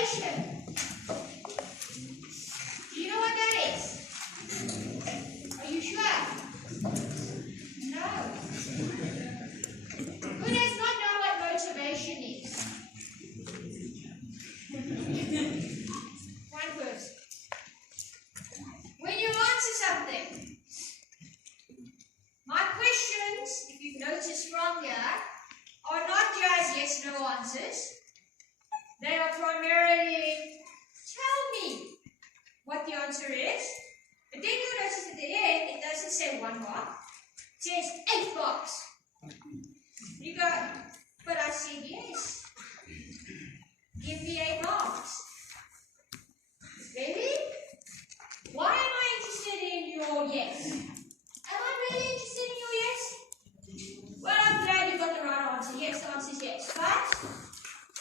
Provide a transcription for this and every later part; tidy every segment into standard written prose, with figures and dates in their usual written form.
motivation. Do you know what that is? Are you sure? No. Who does not know what motivation is? One person. When you answer something, my questions, if you've noticed from here, are not just yes-no answers. They are primarily, tell me what the answer is. But then you'll notice at the end, it doesn't say 1 mark. It says 8 marks. You go, but I said yes. Give me 8 marks. Really? Why am I interested in your yes? Am I really interested in your yes? Well, I'm glad you got the right answer. Yes, the answer is yes. But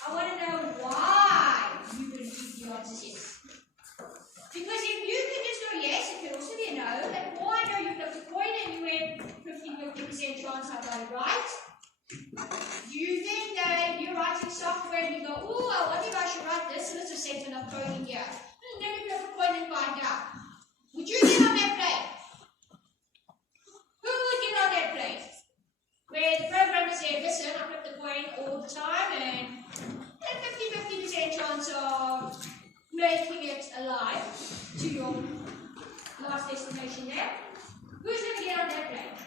I want to know why you believe the answer is yes. Because if you can just go yes, it can also be a no. And I know you flipped a coin and you went 50% chance I got it right. Do you think that you're writing software and you go, oh, I wonder if I should write this little segment of code in here? And then you flip a coin and find out. Would you get on that plane? Who would get on that plane? Where the programmer said, listen, I flip the coin all the time and 50% chance of making it alive to your last destination there. Who's going to get on that plane?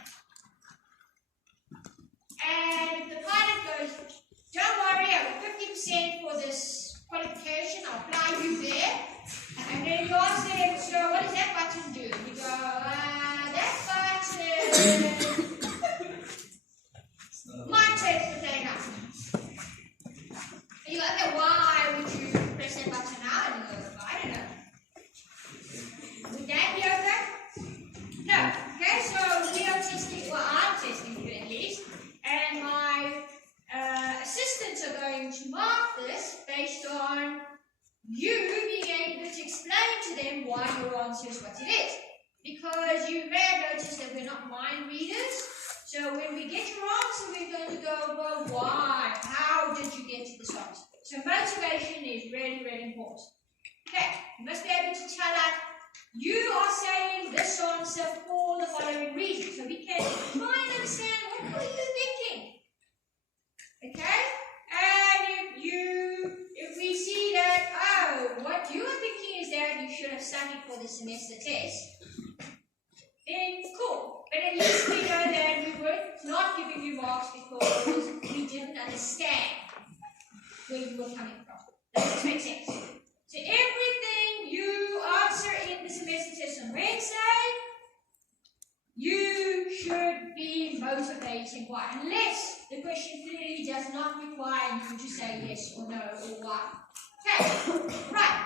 And the pilot goes, don't worry, I got 50% for this qualification, I'll fly you there. And then you ask them, so what does that button do? You go, that button might take the plane up. And you go, okay, why would you press that button now? And you go, I don't know. Would that be okay? No. Okay, so we are testing, well, I'm testing it at least. And my assistants are going to mark this based on you being able to explain to them why your answer is what it is. Because you may have noticed that we're not mind readers. So when we get your answer, we're going to go, well, why? How did you get to this answer? So motivation is really, really important. Okay, you must be able to tell us, you are saying this answer for the following reason. So we can try and understand, what were you thinking? Okay? And if we see that, oh, what you are thinking is that you should have studied for the semester test, then cool. But at least we know that we were not giving you marks because we didn't understand where you were coming from. Does this make sense? So everything you answer in the semester test on Wednesday, you should be motivating why. Unless the question clearly does not require you to say yes or no or why. Okay, right.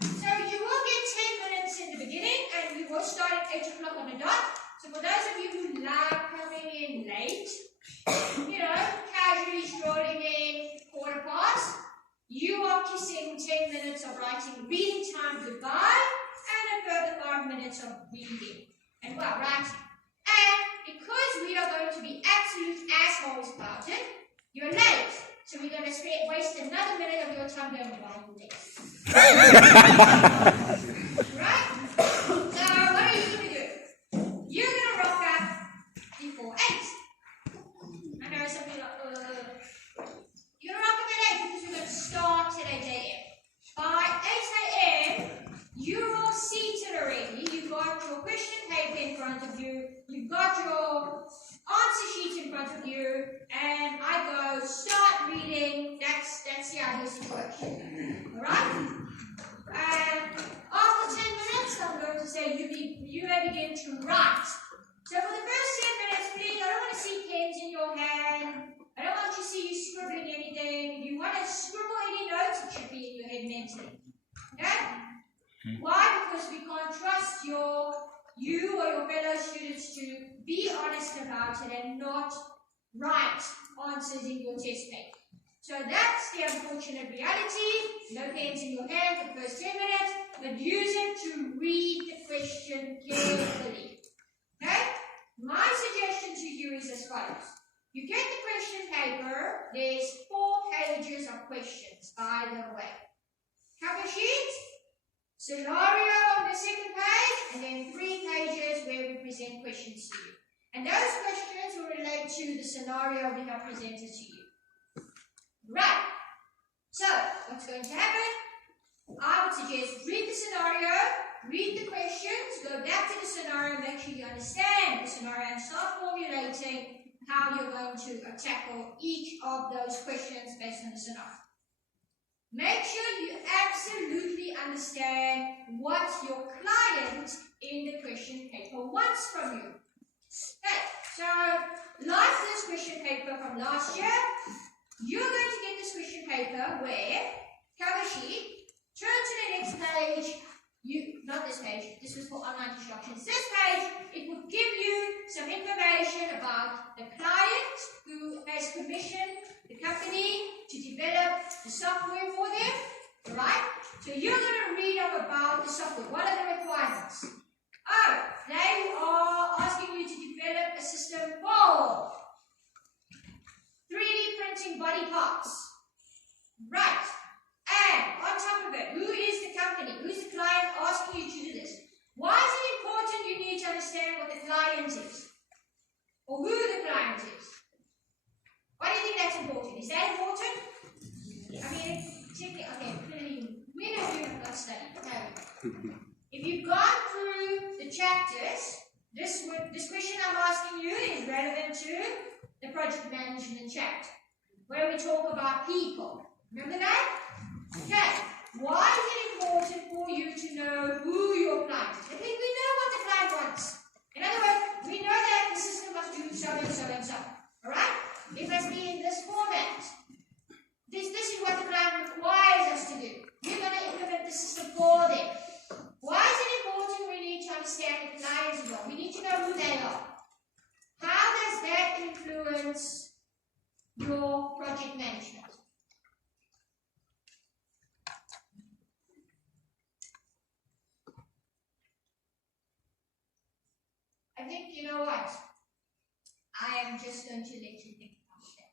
So you will get 10 minutes in the beginning and we will start at 8 o'clock on the dot. So for those of you who like coming in late, casually strolling in quarter past, you are kissing 10 minutes of writing reading time goodbye and a further 5 minutes of reading and writing. And because we are going to be absolute assholes about it, you're late. So we're going to waste another minute of your time going, why are you late? Right? So what are you going to do? You're going to rock up before 8. I know some people are like, you're going to rock up at 8 because we're going to start at 8 a.m. By 8 a.m., you're all seated already. You've got your question paper in front of you. You've got your answer sheet in front of you. And I go, start reading. That's the ideal situation. Alright? And after 10 minutes, I'm going to say you may begin to write. So for the first 10 minutes, please, I don't want to see pens in your hand. I don't want to see you scribbling anything. If you want to scribble any notes, it should be in your head mentally. Okay? Why? Because we can't trust you or your fellow students to be honest about it and not write answers in your test paper. So that's the unfortunate reality. No pens in your hand for the first 10 minutes, but use it to read the question carefully. Okay? My suggestion to you is as follows. You get the question paper, there's 4 pages of questions. by the way. Cover sheet, scenario on the second page, and then 3 pages where we present questions to you. And those questions will relate to the scenario we have presented to you. Right. So, what's going to happen? I would suggest read the scenario, read the questions, go back to the scenario, make sure you understand the scenario, and start formulating how you're going to tackle each of those questions based on the scenario. Make sure you absolutely understand what your client in the question paper wants from you. Okay, so like this question paper from last year, you're going to get this question paper where, cover sheet, turn to the next page, not this page, this was for online instructions. This page, it will give you some information about the client who has commissioned the company to develop the software for them, right? So you're going to read up about the software. What are the requirements? Oh, they are asking you to develop a system for 3D printing body parts. Right. And on top of it, who is the company? Who's the client asking you to do this? Why is it important you need to understand what the client is? Or who the client is? Why do you think that's important? Is that important? I mean, okay, clearly, when have you not studied? No. If you've gone through the chapters, this question I'm asking you is relevant to the project management chapter, where we talk about people. Remember that? Okay. Why is it important for you to know who your client is? I think we know what the client wants. In other words, we know that the system must do so and so and so. Alright? It must be in this format. This is what the client requires us to do. We're going to implement the system for them. Why is it important we need to understand the clients as well? We need to know who they are. How does that influence your project management? I think, you know what? I am just going to let you think about that.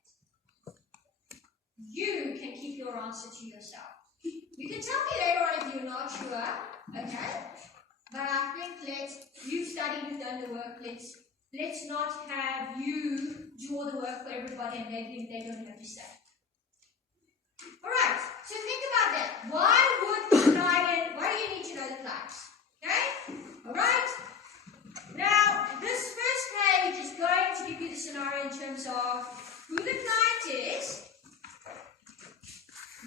You can keep your answer to yourself. You can tell me later on if you're not sure, okay? But I think you've studied, you've done the work, let's not have you do all the work for everybody and they don't have to study. Alright, so think about that. Why do you need to know the clients? Okay? Alright? Now, this first page is going to give you the scenario in terms of who the client is,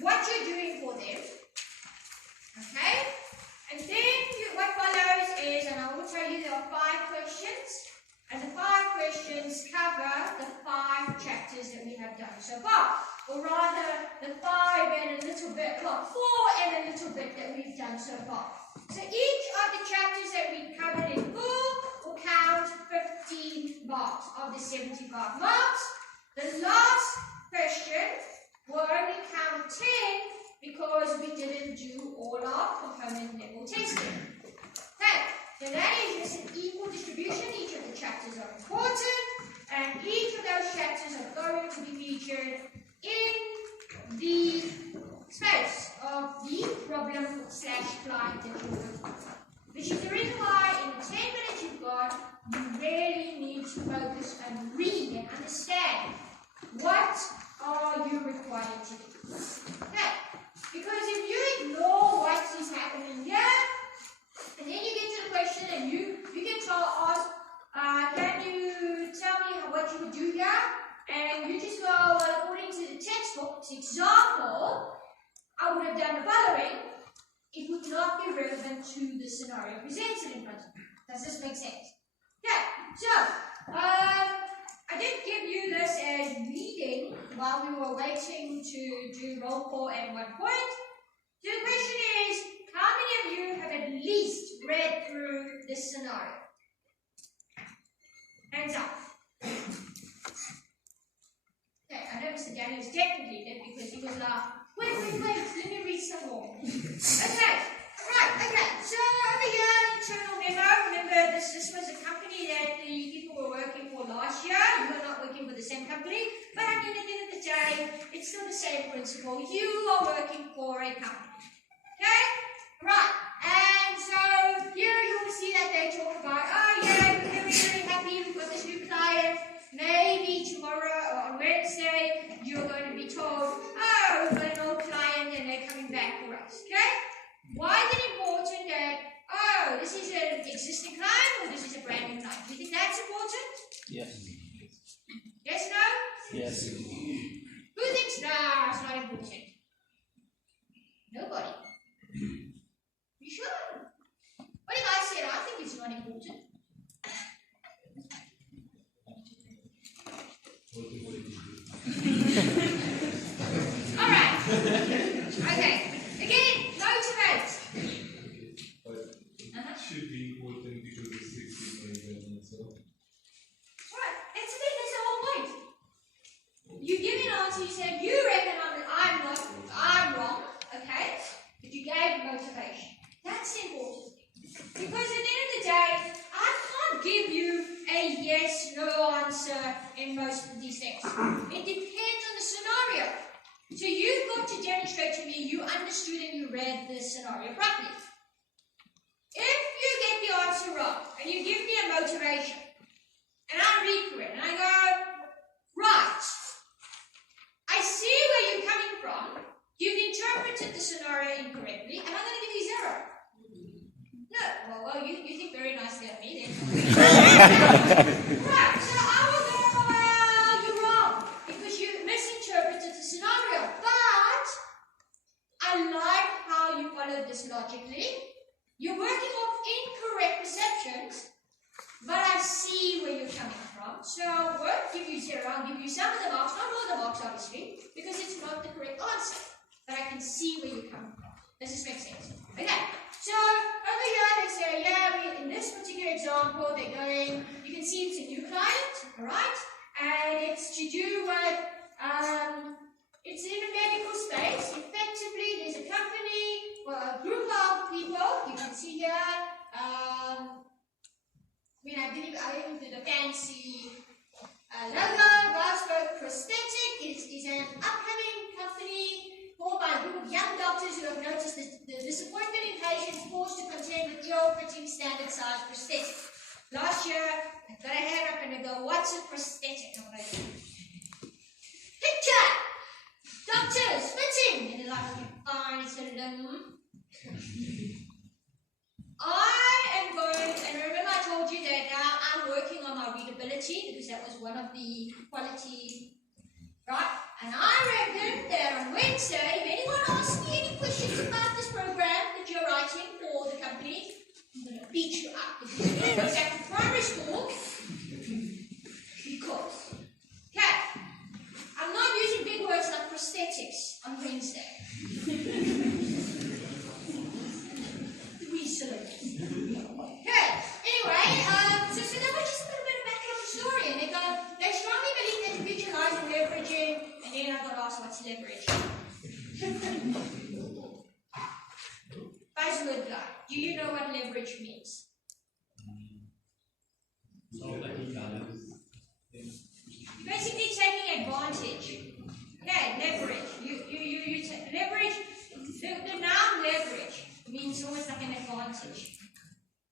what you're doing for them, okay? And then what follows is, and I will tell you there are 5 questions, and the 5 questions cover the 5 chapters that we have done so far, or rather the 5 and a little bit, well, 4 and a little bit that we've done so far. So each of the chapters that we covered in full will count 15 marks of the 75 marks. The last question will only count 10 because we didn't do all our component level testing. Okay, so that is just an equal distribution. Each of the chapters are important, and each of those chapters are going to be featured in the space of the problem/client that you're working on. Which is the reason why in the 10 minutes you've got, you really need to focus and read and understand what are you required to do. Okay, because if you ignore what is happening here, and then you get to the question and you can ask, can you tell me what you would do here? And you just go, well, according to the textbook's example, I would have done the following. It would not be relevant to the scenario presented in front of you. Does this make sense? Okay, so I did give you this as reading while we were waiting to do roll call at one point. So the question is, how many of you have at least read through this scenario? Hands up. Okay, I know Mr. Daniels technically did because he was like, wait, let me read some more. Okay, right, okay, so over here, internal memo. Remember, this was a company that the people were working for last year. You were not working for the same company, but I mean, at the end of the day, it's still the same principle. You are working for a company. Okay? Right. And so here you will see that they talk about, oh yeah, we're very, very happy, we've got this new client. Maybe tomorrow or on Wednesday, you're going to be told, oh, we've got an old client and they're coming back for us. Okay? Why is it important that, oh, this is an existing client or this is a brand new client? Do you think that's important? Yes. Yes, no? Yes. Who thinks, nah, it's not important? Nobody. You sure? What if I said, I think it's not important? Alright. Okay. Again, motivate. But it should be important because it's 16 so. Right. That's the whole point. You give me an answer, you said, you reckon I'm wrong, okay? But you gave motivation. That's important. Because at the end of the day, I can't give you a yes, no answer in most of these things. It depends on the scenario. So you've got to demonstrate to me you understood and you read this scenario properly. If you get the answer wrong and you give me a motivation and I read through it and I go, right, I see where you're coming from, you've interpreted the scenario incorrectly and I'm going to give you 0. No, well, you think very nicely of me then. Right, so I will go, well, you're wrong because you misinterpreted the scenario. But I like how you followed this logically. You're working off incorrect perceptions, but I see where you're coming from. So I won't give you 0, I'll give you some of the marks, not all the marks obviously, because it's not the correct answer. But I can see where you're coming from. Does this make sense? Okay, so over here they say, yeah, in this particular example, they're going, you can see it's a new client, alright? And it's to do with, it's in a medical space. Effectively, there's a company, well, a group of people, you can see here, I didn't do the fancy logo. Rosberg Prosthetic is an upcoming company formed by a group of young doctors who have noticed the disappointment in patients forced to contend with ill-fitting standard-sized prosthetics. Last year, I got a hand up and I go, what's a prosthetic? I'm like, picture! Doctors, fitting! And they're like, fine, it's I am going, and remember I told you that now I'm working on my readability because that was one of the quality, right? And I reckon that on Wednesday, if anyone asks me any questions about this program that you're writing for the company, I'm going to beat you up because you're going to go back to primary school. Because, okay, I'm not using big words like prosthetics on Wednesday. Okay, anyway, so that was just a little bit of background of the story. And they strongly believe that visualizing leveraging, and then I got asked what's leverage. Buzzword guy, do you know what leverage means? You're basically taking advantage. Okay, leverage. You leverage. The noun leverage means almost like an advantage.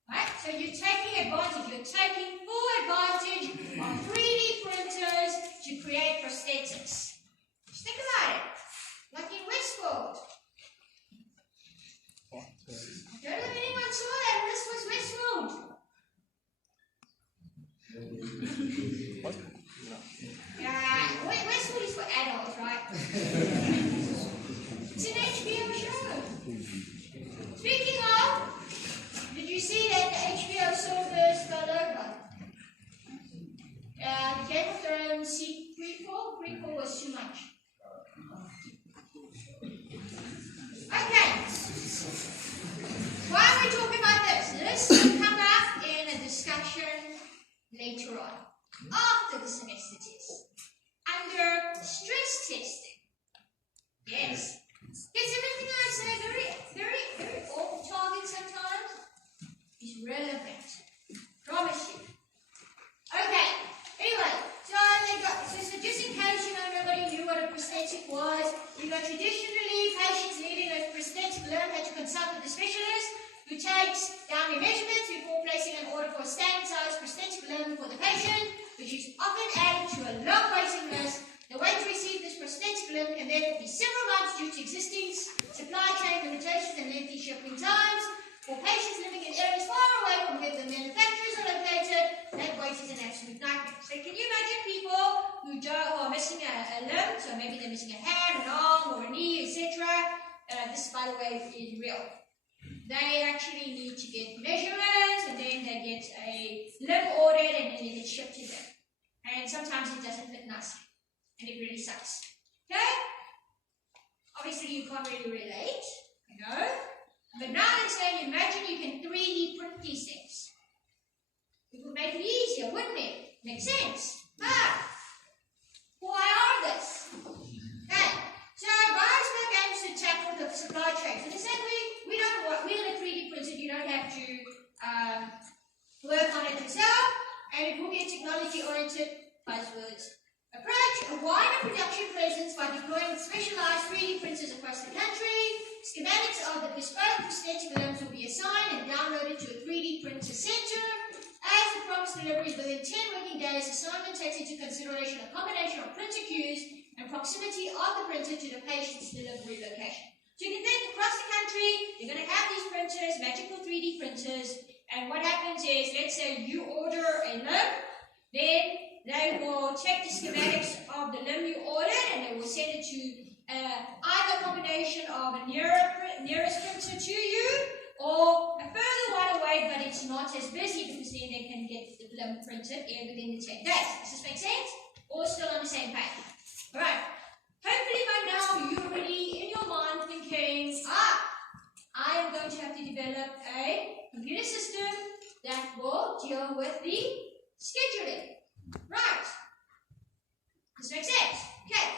Right? So you're taking advantage. You're taking full advantage of 3D printers to create prosthetics. Just think about it. Like in Westworld. I don't know if anyone saw that. This was Westworld. Yeah, Westworld is for adults, right? It's an HBO show. Speaking of, did you see that the HBO service fell over? The Game of Thrones prequel was too much. Okay. Why are we talking about this? This will come up in a discussion later on, after the semester test, under stress testing. Yes. Gets everything I say very off target sometimes is relevant. Promise you. Okay. Anyway, so just who takes down their measurements before placing an order for a standardized prosthetic limb for the patient, which is often added to a long waiting list. The wait to receive this prosthetic limb can therefore be several months due to existing supply chain limitations and lengthy shipping times. For patients living in areas far away from where the manufacturers are located, that wait is an absolute nightmare. So can you imagine people who are missing a limb, so maybe they're missing a hand, an arm, or a knee, etc. This, by the way, is real. They actually need to get measurements, and then they get a limb ordered, and then it gets shipped to them. And sometimes it doesn't fit nicely. And it really sucks. Okay? Obviously, you can't really relate, you know. But now I'm saying, imagine you can 3D print these things. It would make it easier, wouldn't it? Makes sense. But why are this? Okay. So Biospoke aims to tackle the supply chain. So they said we don't want, we're a 3D printer. You don't have to work on it yourself, and it will be a technology-oriented buzzwords approach, a wider production presence by deploying specialized 3D printers across the country. Schematics of the bespoke prosthetic limbs will be assigned and downloaded to a 3D printer center. As the promised delivery is within 10 working days, assignment takes into consideration a combination of printer queues and proximity of the printer to the patient's delivery location. So you can think across the country, you're going to have these printers, magical 3D printers, and what happens is, let's say you order a limb, then they will take the schematics of the limb you ordered and they will send it to either a combination of a nearest printer to you or a further one away, but it's not as busy because then they can get the limb printed within the 10 days. Does this make sense? All still on the same page? Alright. Hopefully by now you're already in your mind thinking, I am going to have to develop a computer system that will deal with the scheduling. Right. This makes sense. Okay.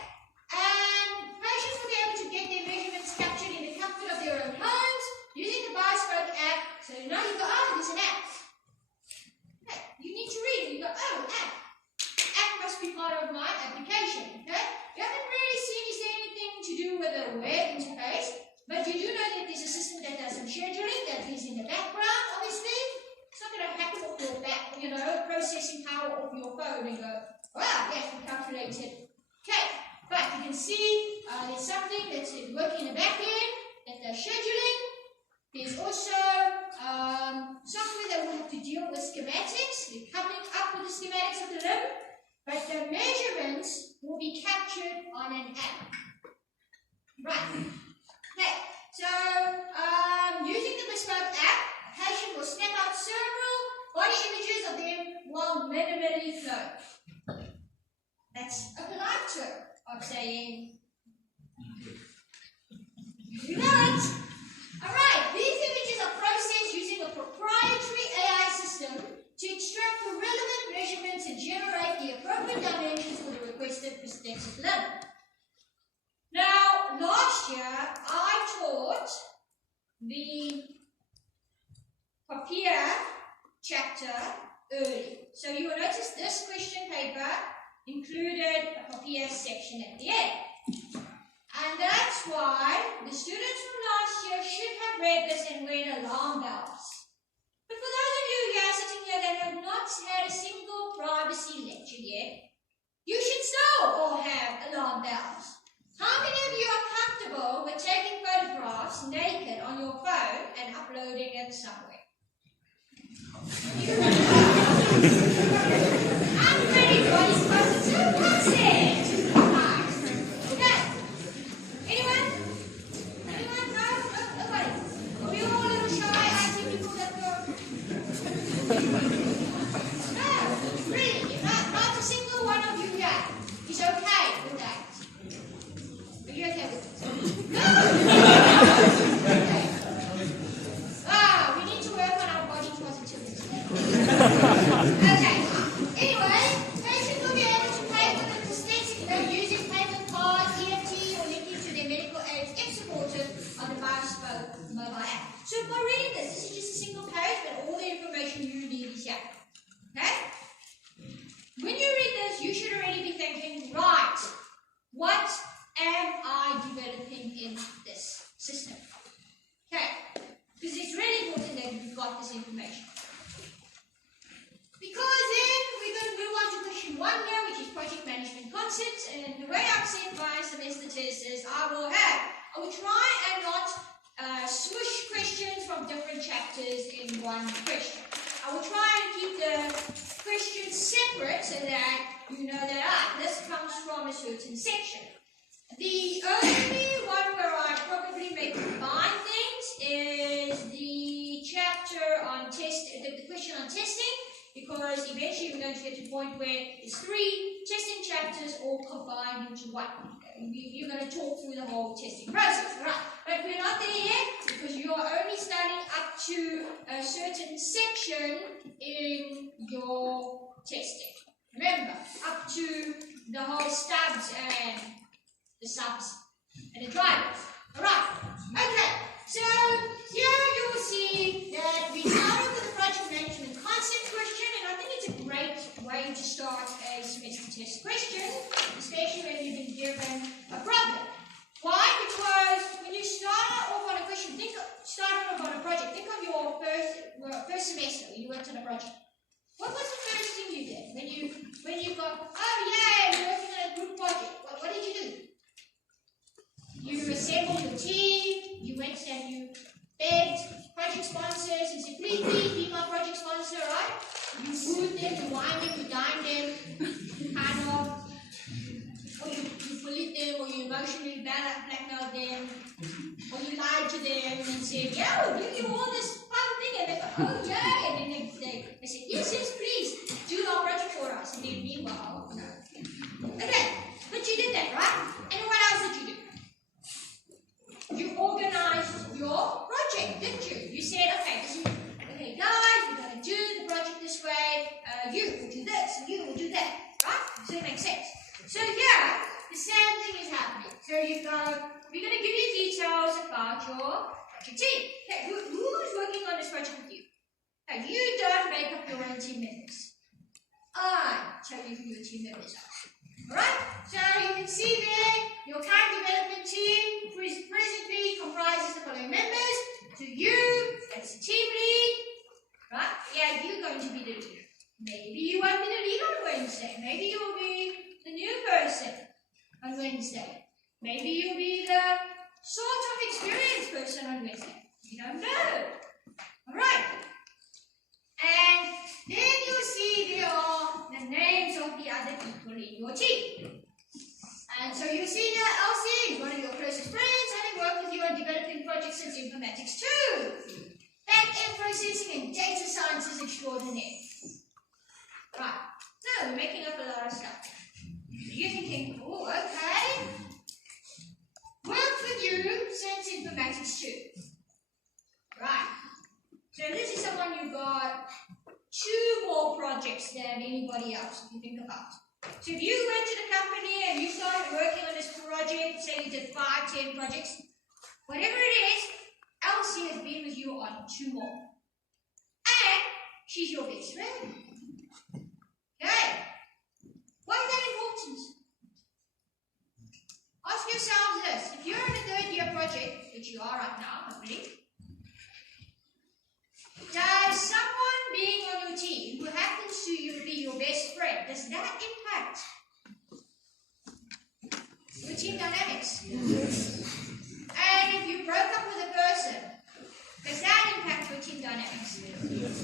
Patients will be able to get their measurements captured in the comfort of their own homes using the Biospoke app. So now you go, there's an app. Okay. You need to read. You go, app. App must be part of my application. Okay. You haven't really seen anything to do with a web interface, but you do know that there's a system that does some scheduling that is in the background, obviously. It's not going to happen off your back, processing power off your phone and go, wow, yes, we calculated. Okay, but you can see there's something that's working in the back end that does scheduling. There's also software that will have to deal with schematics. They're coming up with the schematics of the limb, but the measurements will be captured on an app. Right. Okay, so using the bespoke app, a patient will snap out several body images of them while minimally flow. That's a polite term of saying, you know it. Alright, these images are processed using a proprietary AI system to extract the relevant measurements and generate the appropriate dimensions for the requested prosthetic limb. Now, last year, I taught the Papier chapter early. So you will notice this question paper included a Papier section at the end. And that's why the students from last year should have read this and read alarm bells. But for those of you here sitting here that have not had a single privacy lecture yet, you should still all have alarm bells. How many of you are comfortable with taking photographs naked on your phone and uploading it somewhere? I'm pretty positive. That's it. Nice. Okay. Anyone? No? Nobody. Are we all a little shy? I see people that go. No, really. Not a single one of you here is okay with that. Are you okay with it? No! Okay. We need to work on our body positivity. Okay. Anyway, patients will be able to pay for the prosthetic limb using payment card, EFT, or linking to their medical aids if supported on the Biospoke mobile app. So by reading this is just a single page, but all the information you need is here. Okay? When you read this, you should already be thinking, right, what am I developing in this system? Okay, because it's really important. cannot smush questions from different chapters in one question. I will try and keep the questions separate so that you know that this comes from a certain section. The only one where I probably may combine things is the chapter on the question on testing, because eventually we're going to get to a point where it's 3 testing chapters all combined into one. You're going to talk through the whole testing process, right? But we're not there yet because you're only studying up to a certain section in your testing. Remember, up to the whole stubs and the subs and the drivers. Alright, okay, so here you will see that we started with the project management concept question, and I think it's a great way to start a semester test question, especially when you've been given a problem. Why? Because when you start off on a question, start off on a project, think of your first semester when you worked on a project. What was the first thing you did when you got, oh yay, we're working on a group project? What did you do? You assembled your team, you went and you begged project sponsors and said, please be my project sponsor, right? You wooed them, you wined them, you dined them, kind of, or you bullied them, or you emotionally blackmailed them, or you lied to them and said, yeah, we'll give you all this fun thing, and they go, oh yeah, and then they said, yes, please, do our project for us, and then meanwhile, no. Okay, but you did that, right? And what else did you do? You organized your project, didn't you? You said, okay guys, we're going to do the project this way, you will do this, and you will do that, right? So it makes sense. So here, the same thing is happening. So you go, we're going to give you details about your project team. Okay, who's working on this project with you? Okay, you don't make up your own team members. I tell you who your team members are. Alright, so you can see there, your current development team presently comprises the following members. So you, that's the team lead, right? Yeah, you're going to be the leader. Maybe you won't be the lead on Wednesday. Maybe you'll be the new person on Wednesday. Maybe you'll be the sort of experienced person on Wednesday. You don't know. Alright. And then you'll see there are the names of the other people in your team. And so you see that Elsie is one of your closest friends, having worked with you on developing projects since Informatics 2. Back-end processing and data sciences extraordinaire. Right. So we're making up a lot of stuff. You're thinking, oh, okay. Worked with you since Informatics 2. Right. So this is someone who got 2 more projects than anybody else, if you think about it. So if you went to the company and you started working on this project, say you did 5, 10 projects, whatever it is, Elsie has been with you on 2 more. And she's your best friend. Okay. Why is that important? Ask yourselves this. If you're in a 3rd year project, which you are right now, I believe, does someone being on your team who happens to be your best friend, does that impact your team dynamics? Yes. And if you broke up with a person, does that impact your team dynamics? Yes.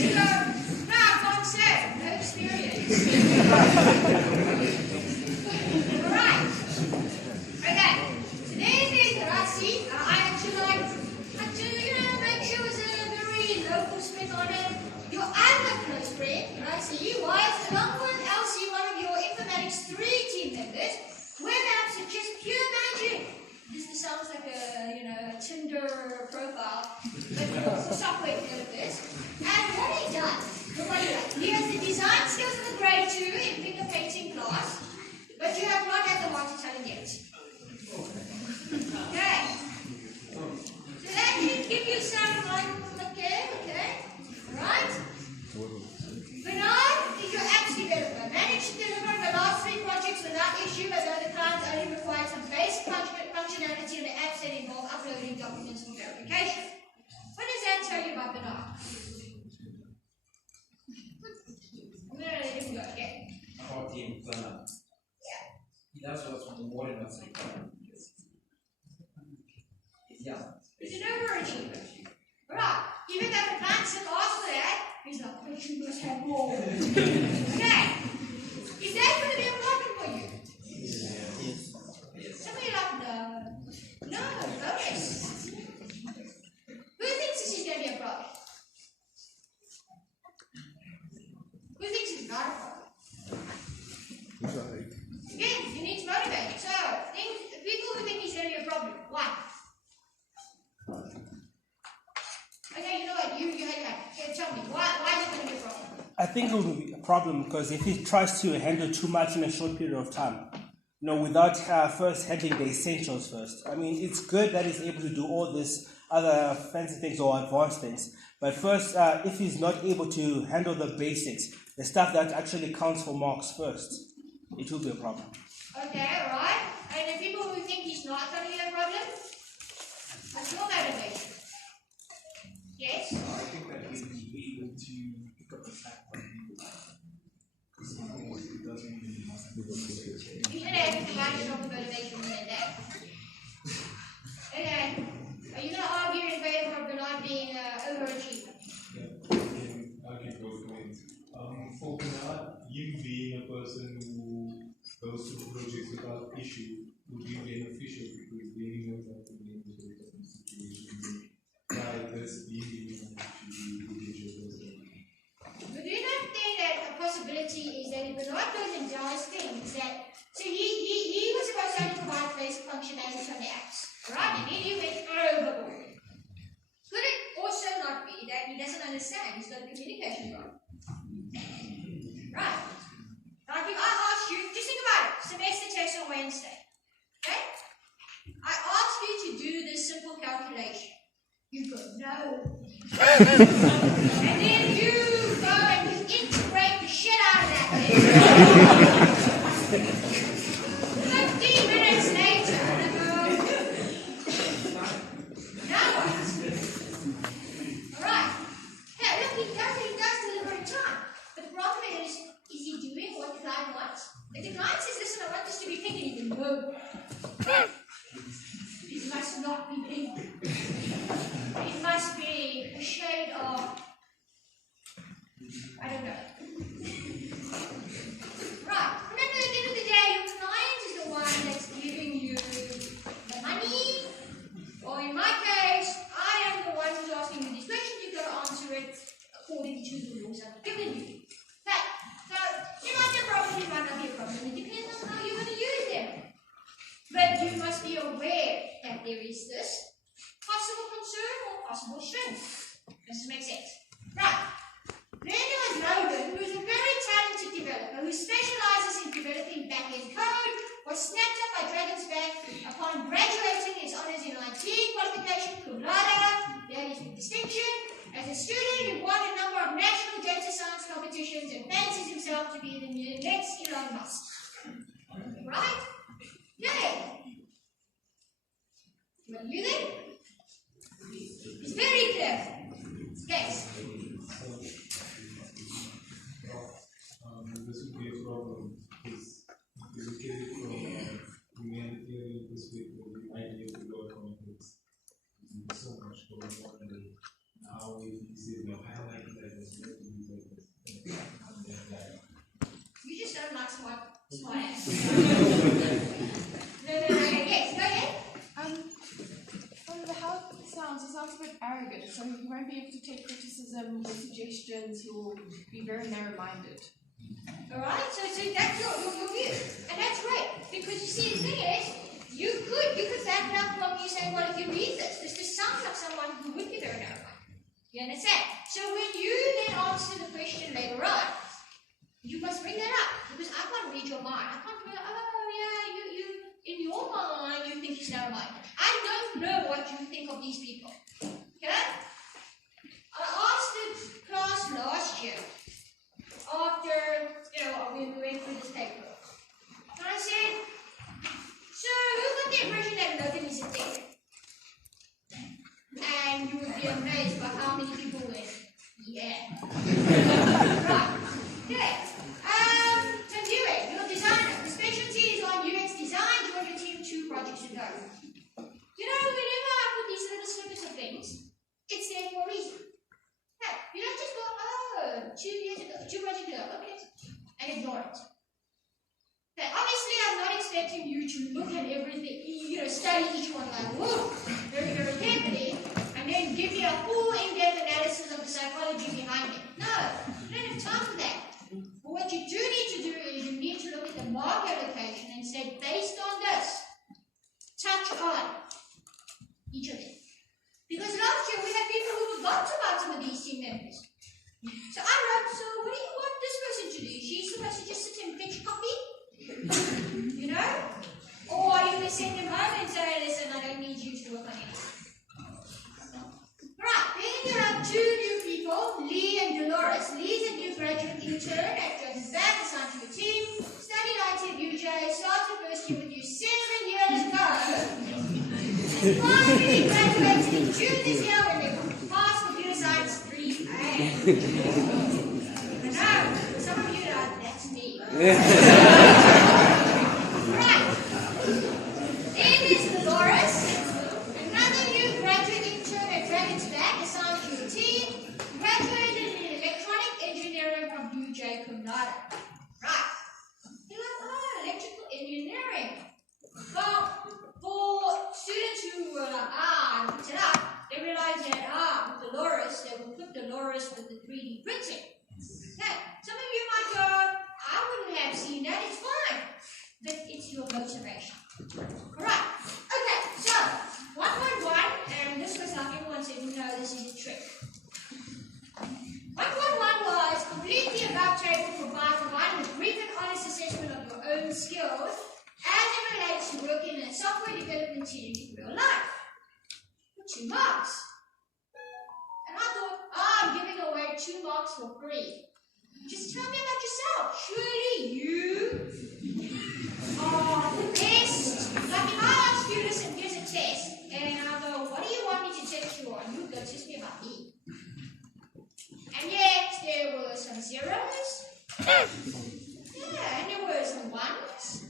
You go, no, I can't say, no experience. Alright. Okay. So then there's Rassi. I actually like make sure it's a very local spin on it. Your other close friend, Rassi, was along with Elsie, one of your Informatics 3 team members, web apps are just pure magic. This sounds like a Tinder profile, but for software developers. And what he does, he has the design skills of a grade 2 in finger painting class, but you have not had the heart to tell him yet. Okay. So that should give you some, okay, right? Bernard is your apps developer. Managed to deliver the last 3 projects without issue, although the clients only require some basic functionality of the apps that involve uploading documents for verification. What does that tell you about Bernard? It's an overachiever. Right. Even though the client said after that, he's like, but you must have more. Okay. Is that going to be a problem for you? Some of you are like, no, bonus. Who thinks this is going to be a problem? Who thinks it's not a problem? Again, you need to motivate. So, people who think it's going to be a problem, why? Okay, you know what? You tell me. Why is it going to be a problem? I think it will be a problem because if he tries to handle too much in a short period of time, without first handling the essentials first. I mean, it's good that he's able to do all this other fancy things or advanced things, but first, if he's not able to handle the basics, the stuff that actually counts for marks first, it will be a problem. Okay, alright. And the people who think he's not going to be a problem, that's your motivation. Yes? I think that he's able to pick up the slack from people. Because it doesn't really matter. You should have to find your own motivation in that. Okay. Are you going to argue in favor of the not being an overachiever? I can go for it. For Kunal, you being a person who goes through projects without issue would be beneficial because then you know how to deal with different situations. By this being an issue, But do you not think that a possibility is that if Bernard goes and does things that, so he was supposed to only provide basic functionality on the apps, right? And then he went overboard. Could it also not be that he doesn't understand, he's got a communication problem? Right. Like if I asked you, just think about it, semester test on Wednesday, okay? I asked you to do this simple calculation. You go, no. And then you go and you integrate the shit out of that thing. 15 minutes later, and I go, now what? Alright. Yeah, look, he does deliver in time. But the problem is he doing what the client wants? If the client says, listen, I want this to be pink, and he can no. It must not be pink. It must be a shade of, I don't know. Right. Remember, at the end of the day, your client is the one that's giving you the money. Or in my case, I am the one who's asking you these questions. You've got to answer it according to the rules I've given you. Okay. So, it might be a problem, it might not be a problem. It depends on how you're going to use them. But you must be aware that there is this possible concern or possible strength. Does this make sense? Right. Then there was Logan, who is a very talented developer who specializes in developing back-end code, was snapped up by Dragon's Back upon graduating his honors in IT qualification, cum laude, that is with distinction. As a student, he won a number of national data science competitions and fancies himself to be the next Elon Musk. Right? Yay! What do you think? It's very clever. Yes. This would be a problem because if you look at it from humanitarian perspective, the idea of the law complex is so much going on. And how we say, I like that, it's better to do that. You just don't like smart ass. No, yes, go ahead. From how it sounds a bit arrogant, so he won't be able to take criticism or suggestions, he will be very narrow-minded. Alright, so that's your view. And that's great. Because you see, the thing is, you could back it up from you saying, well, if you read this sounds like someone who would be very narrow-minded. You understand? So when you then answer the question later on, you must bring that up. Because I can't read your mind. I can't go, oh yeah, you in your mind, you think he's narrow-minded. I don't know what you think of these people. Okay? I asked the class last year, after, we went through this paper. And I said, so who got the impression that Logan is a dick? And you would be amazed by how many people went, yeah. Right. Okay. Tanjiro, you're a designer. The specialty is on UX design. You want your team 2 projects to go. Whenever I put these each one like, whoa, very, very carefully, and then give me a full in-depth analysis of the psychology behind it. No, you don't have time for that. But what you do need to do is you need to look at the mark allocation and say, based on this, touch on each of them. Because last year we had people who forgot about some of these team members. So I wrote, so what do you want this person to do? She's supposed to just sit and fetch coffee? You know? Or you can send them home and say, listen, I don't need you to work on anything. Right, then you have two new people, Lee and Dolores. Lee's a new graduate intern at Jones Bank, assigned to your team. Studied IT at UJ, started first year with you 7 years ago. And finally graduated in June this year when they passed computer science 3A. I know, some of you are, that's me. Right. Then there's Dolores, another new graduate intern at Dragon's Back, assigned to your team. Graduated in electronic engineering from UJ Canada. Right. You're like, oh, electrical engineering. Well, for students who were like, I looked it up, they realized that, with Dolores, they will put Dolores with the 3D printing. Okay, some of you might go, I wouldn't have seen that, it's fine. But it's your motivation. Alright, okay, so 1.1, and this was like everyone said, no, this is a trick. 1.1 was complete the above table providing a brief and honest assessment of your own skills as it relates to working in a software development team in real life. For 2 marks. And I thought, I'm giving away 2 marks for free. Just tell me about yourself. Surely you are the best. Like if I ask you, listen, here's a test, and I go, what do you want me to test you on? You go, test me about me. And yet, there were some zeros. Yeah, and there were some ones.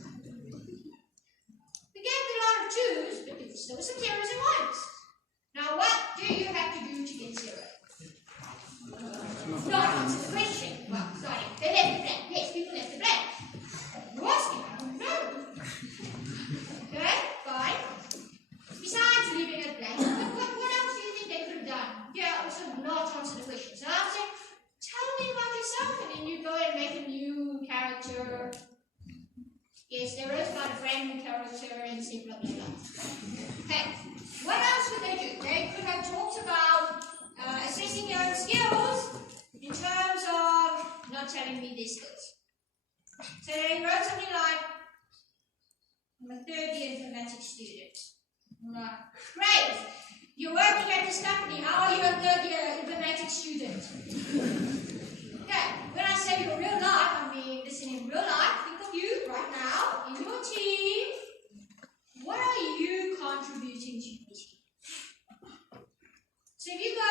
We gave a lot of 2s, but there were still some zeros and 1s. Now, what do you have to do to get 0? Not answer the question. Well, sorry, they left it blank. Yes, people left it blank. You're asking, I don't know. Okay, fine. Besides leaving it blank, what else do you think they could have done? Yeah, also not answer the question. So I'll say, tell me about yourself, and then you go and make a new character. Yes, there is about a brand new character and say blah blah blah. Okay, what else could they do? They could have talked about assessing your own skills in terms of not telling me their skills. So they wrote something like, I'm a 3rd-year informatics student. Like, great! You're working at this company. How are you a 3rd-year informatics student? Okay, when I say your real life, I mean, listen, in real life, think of you right now, in your team. What are you contributing to your team? So if you go,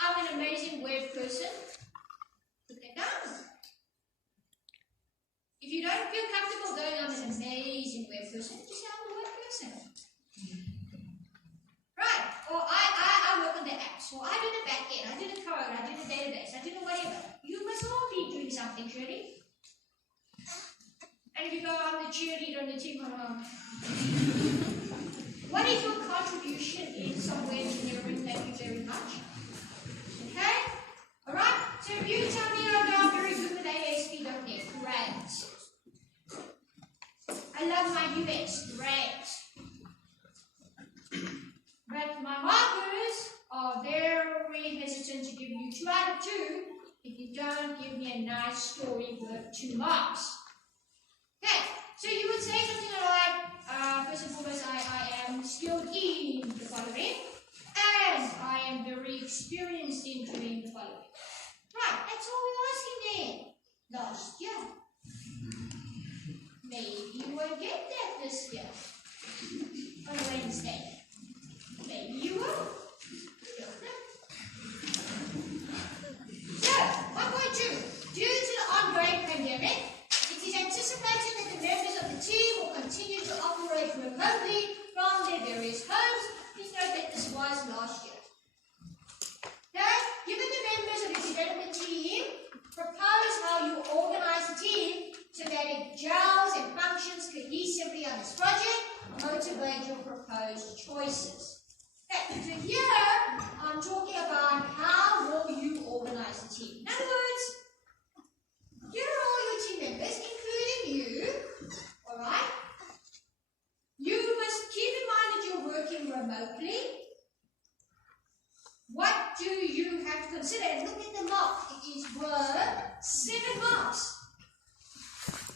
I'm an amazing web person, put that down. If you don't feel comfortable going, I'm an amazing web person, just say I'm a web person. Right, or I work on the apps, or I do the back end, I do the code, I do the database, I do the whatever. You must all be doing something, surely. And if you go, I'm the cheerleader on the team, what is your contribution in software engineering? Thank you very much. Okay? Alright? So if you tell me I'm very good with ASP.NET, great. I love my UX, great. But my markers are very hesitant to give you 2 out of 2 if you don't give me a nice story worth 2 marks. Okay, so you would say something like, first and foremost, I am skilled in the following, and I am very experienced in doing the following. Right, that's all we're asking there. Last year. Maybe you won't get that this year. On Wednesday. Maybe you will. So, 1.2. Due to the ongoing pandemic, it is anticipated that the members of the team will continue to operate remotely from their various homes. Please note that this was last year. Now, given the members of your development team, propose how you organize the team so that it gels and functions cohesively on this project. motivate your proposed choices. Okay, so here I'm talking about how will you organize the team. In other words, here are all your team members, including you, alright? You must keep in mind that you're working remotely. What do you have to consider? And look at the mark. It is worth 7 marks.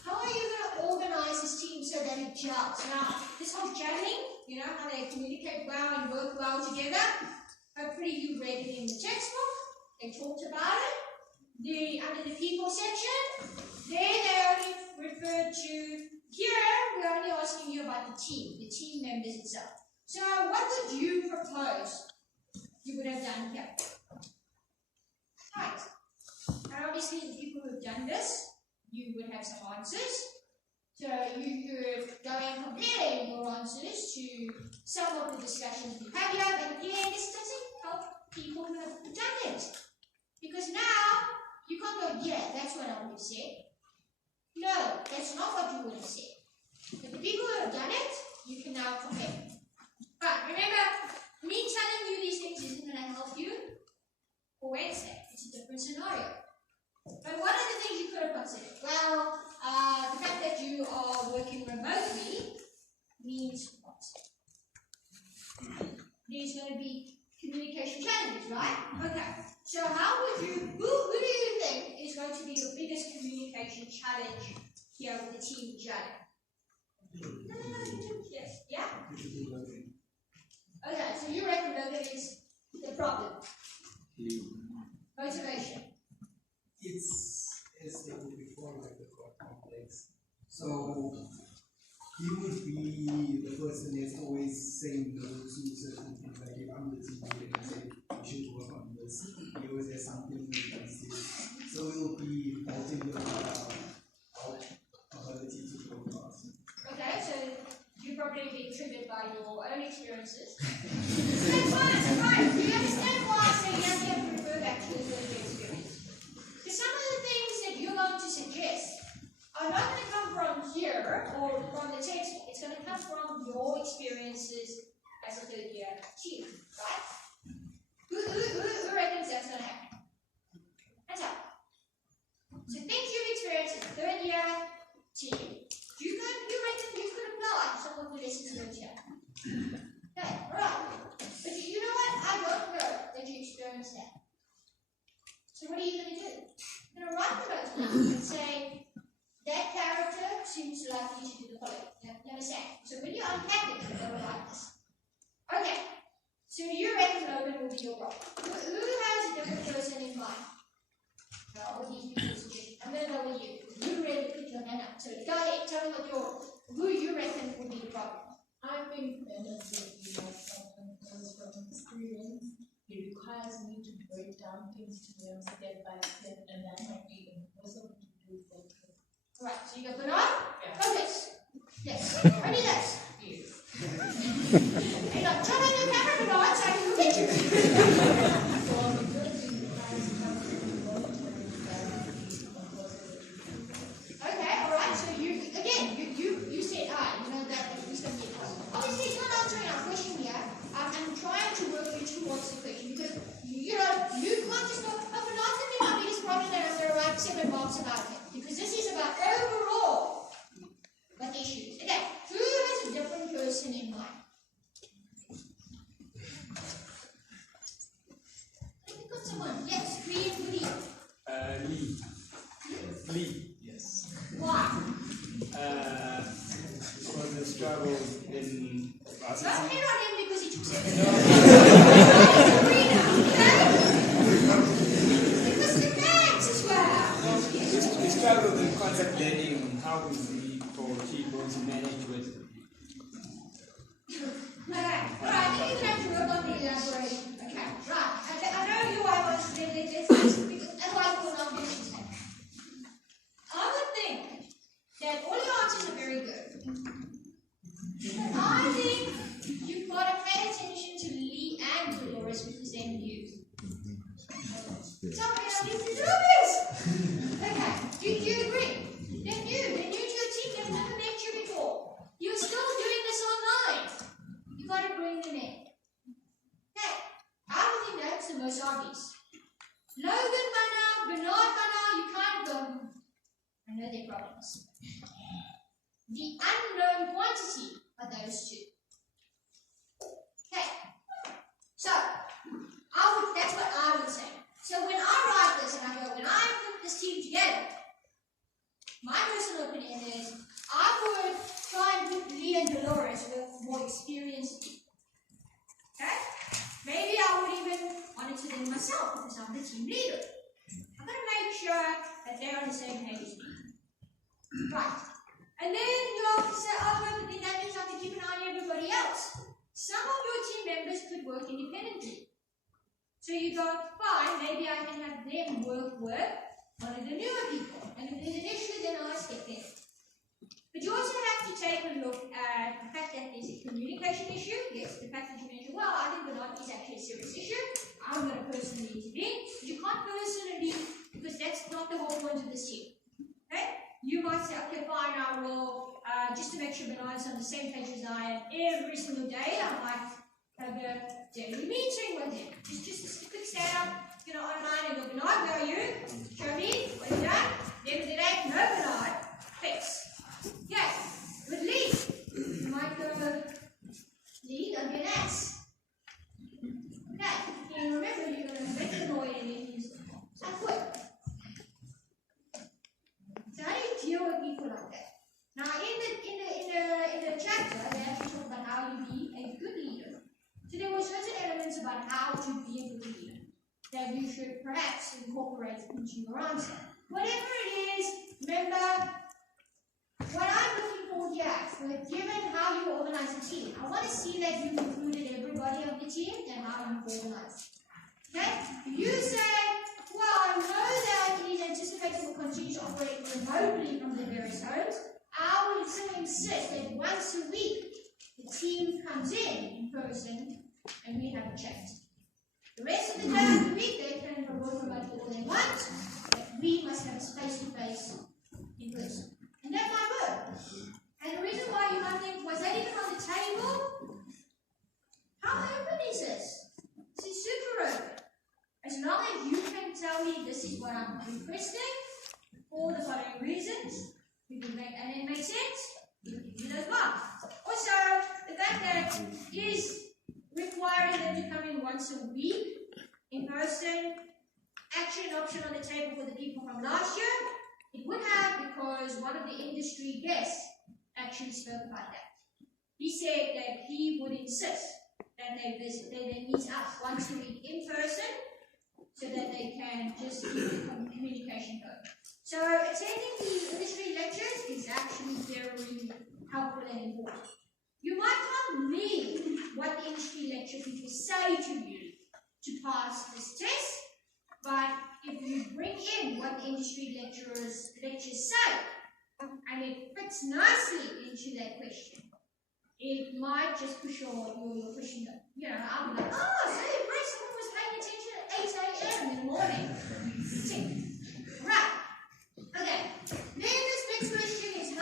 How are you going to organize this team so that it gels? Now, this whole gelling, you know, how they communicate well and work well together. Hopefully you read it in the textbook. They talked about it. Under the people section, there they only referred to, here we're only asking you about the team members itself. So what would you propose you would have done here? Right. And obviously the people who have done this, you would have some answers. So you could go and compare your answers to some of the discussions we have here. But again, this doesn't help people who have done it. Because now, you can't go, yeah, that's what I would have said. No, that's not what you would have said. But the people who have done it, you can now compare. But remember, me telling you these things isn't going to help you for Wednesday. It's a different scenario. But what are the things you could have considered? Well, the fact that you are working remotely means what? There's going to be communication challenges, right? Okay. So how would you, who do you think is going to be your biggest communication challenge here with the team gelling? Yes. Yeah? Okay, so you reckon that is the problem. Motivation. It's as stated before, like the core complex. So he would be the person that's always saying no to certain things. Like if I'm the team leader and say we should work on this, he always has something against it. So it will be faulting our ability to go fast. Okay, so you probably be triggered by your own experiences. That's fine. Do you understand why I say you have to refer back to the early experience? Because some of the things that you're going to suggest are not going to come from here or from the textbook. It's going to come from your experiences as a third year team, right? Who reckons that's going to happen? Hands up. So things you've experienced as a third year team. You reckon you could apply some of the lessons learned here? Okay, alright. But you know what? I don't know that you experienced that. So what are you going to do? You're going to write the notes and say, that character seems likely to do the following. You understand? So when you unpack it, you're going to write this. Okay. So you reckon Logan will be your problem. Who has a different person in mind? No, all these people suggest. I'm going to go with you. You really put your hand up. So go ahead, tell me who you reckon will be the problem. I think that you know, comes from experience. It requires me to break down things to them step by step, and that might be impossible to do for them. Right, so you go put on? Yeah. Focus. Yes. Ready, this? Yes. Hey, look, turn on your camera, Bernard, so I can look at you. So the good thing requires something voluntary Okay, alright, so you said you know that he's going to be a problem. Obviously, he's not answering our question here. I'm trying to work you towards the question because, you can't just go, oh, but not going to be my biggest problem that I'm going to write 7 marks about it. Because this is about overall what issues. Okay, who has a different person in mind? women. Okay, I would think that's the most obvious. Logan by now, Bernard by now, you can't go. I know their problems. The unknown quantity are those two. Okay, so that's what I would say. So when I write this and I go, when I put this team together, my personal opinion is I would try and put Lee and Dolores with more experienced people. Okay? Maybe I would even monitor them myself because I'm the team leader. I'm going to make sure that they're on the same page as me. Right. And then you have to say, oh, but then that means I have to keep an eye on everybody else. Some of your team members could work independently. So you go, fine, maybe I can have them work with one of the newer people. And if there's an issue, then I'll step in. But you also have to take a look at the fact that there's a communication issue. Yes, the fact that you mentioned, well, I think Bernard is actually a serious issue. I'm going to personally intervene. But you can't personally, because that's not the whole point of this team. Okay? You might say, okay, fine, I will, just to make sure Bernard's on the same page as I am every single day, I might have a daily meeting with him. Just a quick stand up, online and go, Bernard, where are you? Show me, what have you done? End of the day, no Bernard, fix. Yeah, with Lee, you might go, Lee, don't be an ass. Okay, and remember, you're going to make the noise and then use I quit. So how do you deal with people like that? Now, in the chapter, they actually talk about how you be a good leader. So there were certain elements about how to be a good leader that you should perhaps incorporate into your answer. Whatever it is, remember, what I'm looking for here, given how you organize a team, I want to see that you've included everybody on the team and how you've organized. Okay? You say, well, I know that it is anticipated to continue to operate remotely from the various homes. I will still insist that once a week the team comes in person and we have a chat. The rest of the day of the week they can work remotely all they want, but we must have face-to-face in person. And that might work. And the reason why you might think, was that even on the table? How open is this? This is super open. As long as you can tell me this is what I'm requesting for the following reasons, we can make, and it makes sense, we can give you those marks. Also, the fact that is requiring them to come in once a week in person, actually an option on the table for the people from last year, it would have because one of the industry guests actually spoke about that. He said that he would insist that they meet up once a week in person so that they can just keep the communication going. So attending the industry lectures is actually very helpful and important. You might not need what the industry lecture people say to you to pass this test, but if you bring in what the industry lectures say, and it fits nicely into that question, it might just push your question up. I'll be like, oh, so impressed, someone was paying attention at 8 a.m. in the morning. Right. Okay. Then this next question is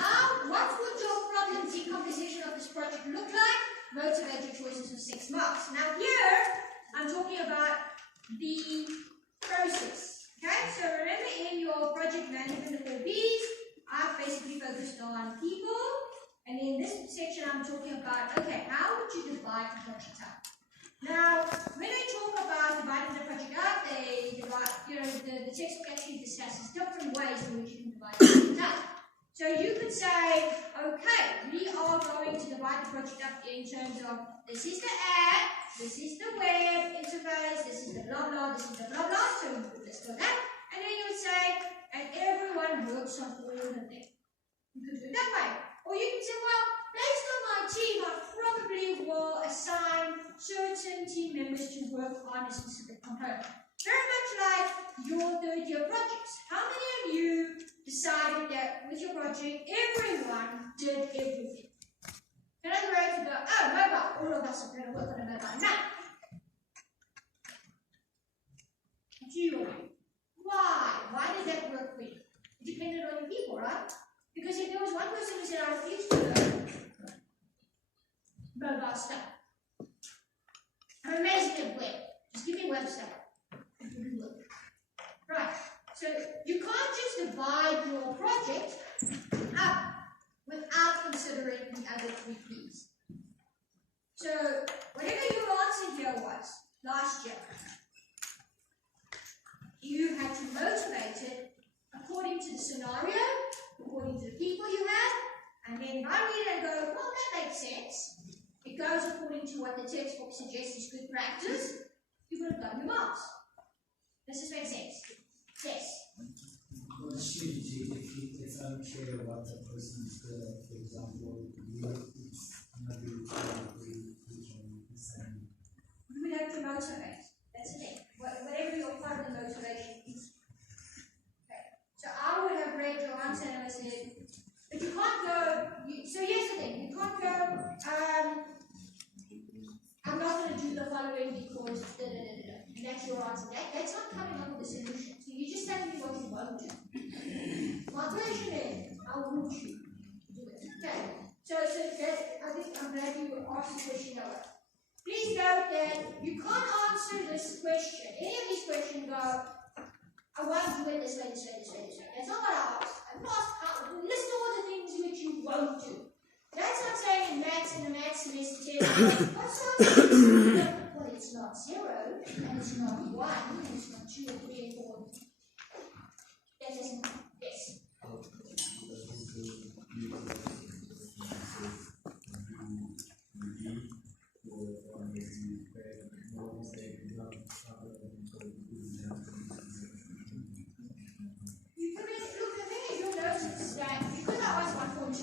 what would your problem decomposition of this project look like? Motivate your choices of 6 marks. Now here, I'm talking about the process. Okay, so remember in your project management, the 4 B's, I've basically focused on people. And in this section, I'm talking about, okay, how would you divide the project up? Now, when they talk about dividing the project up, they divide, the textbook actually discusses different ways in which you can divide the project up. So you could say, okay, we are going to divide the project up in terms of this is the app, this is the web interface, this is the blah blah, this is the blah blah. So let's go that. And then you would say, and everyone works on all of them. You could do it that way. Or you can say, well, based on my team, I probably will assign certain team members to work on a specific component. Very much like your third-year projects. How many of you decided that with your project, everyone did everything? In other words, you go, oh, mobile, all of us are going to work on a mobile now. Do you? Why? Why did that work for you? It depended on your people, right? Because if there was one person who said, I refuse to learn mobile stuff, whatever your answer here was last year, you had to motivate it according to the scenario, according to the people you had, and then if I read it and go, well, that makes sense, it goes according to what the textbook suggests is good practice, you would have done your marks. Does this make sense? Yes. Well, should you, if it's unclear what the person is good at, for example, it's not really clear which one is saying. You would have to motivate. That's the thing. Whatever your part of the motivation is. Okay. So I would have read your answer and I said, but you can't go, so here's the thing, you can't go, I'm not going to do the following because and that's your answer. That's not coming up with a solution. So you just tell me what you won't do. My question is, how would you do it? Okay. So that, I think I'm glad you asked the question that way. Please note that you can't answer this question. Any of these questions go, I want to do it this way, this way, this way, this way. That's not what I asked. I'm not asking, list all the things which you won't do. That's not saying in maths, in the maths semester test, what's not well, it's not 0, and it's not 1, and it's not 2 or 3 and 4. That doesn't, yes. You can look, the thing is, you'll notice that because I asked 1.2,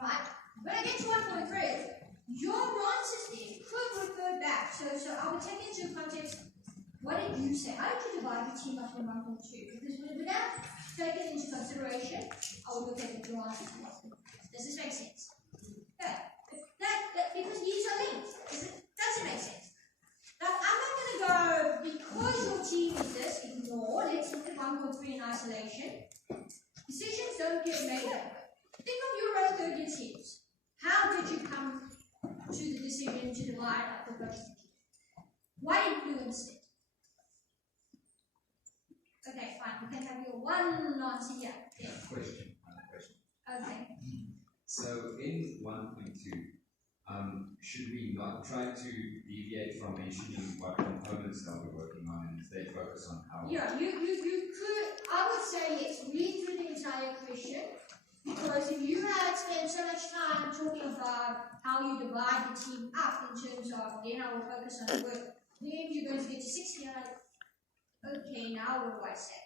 right? When I get to 1.3, your answers there could refer back. So I would take into context, what did you say? How did you divide the team up in 1.2? Because without taking into consideration, I would look at your answers. Does this make sense? Okay. Because these are linked. Does it make sense? Now, I'm not going to go, because your team is this, ignore, let's look at 1.3 in isolation. Decisions don't get made that way. Think of your own third year teams. How did you come to the decision to divide up the budget? What influenced it? Okay, fine. You can have your one answer here. Yeah. Question. Okay. So in 1.2, should we not try to deviate from mentioning what components that we're working on and instead focus on how? Yeah, you could, I would say yes, read through the entire question, because if you had spent so much time talking about how you divide the team up in terms of, then I will focus on the work, then you're going to get to 60 and okay, now what do I say?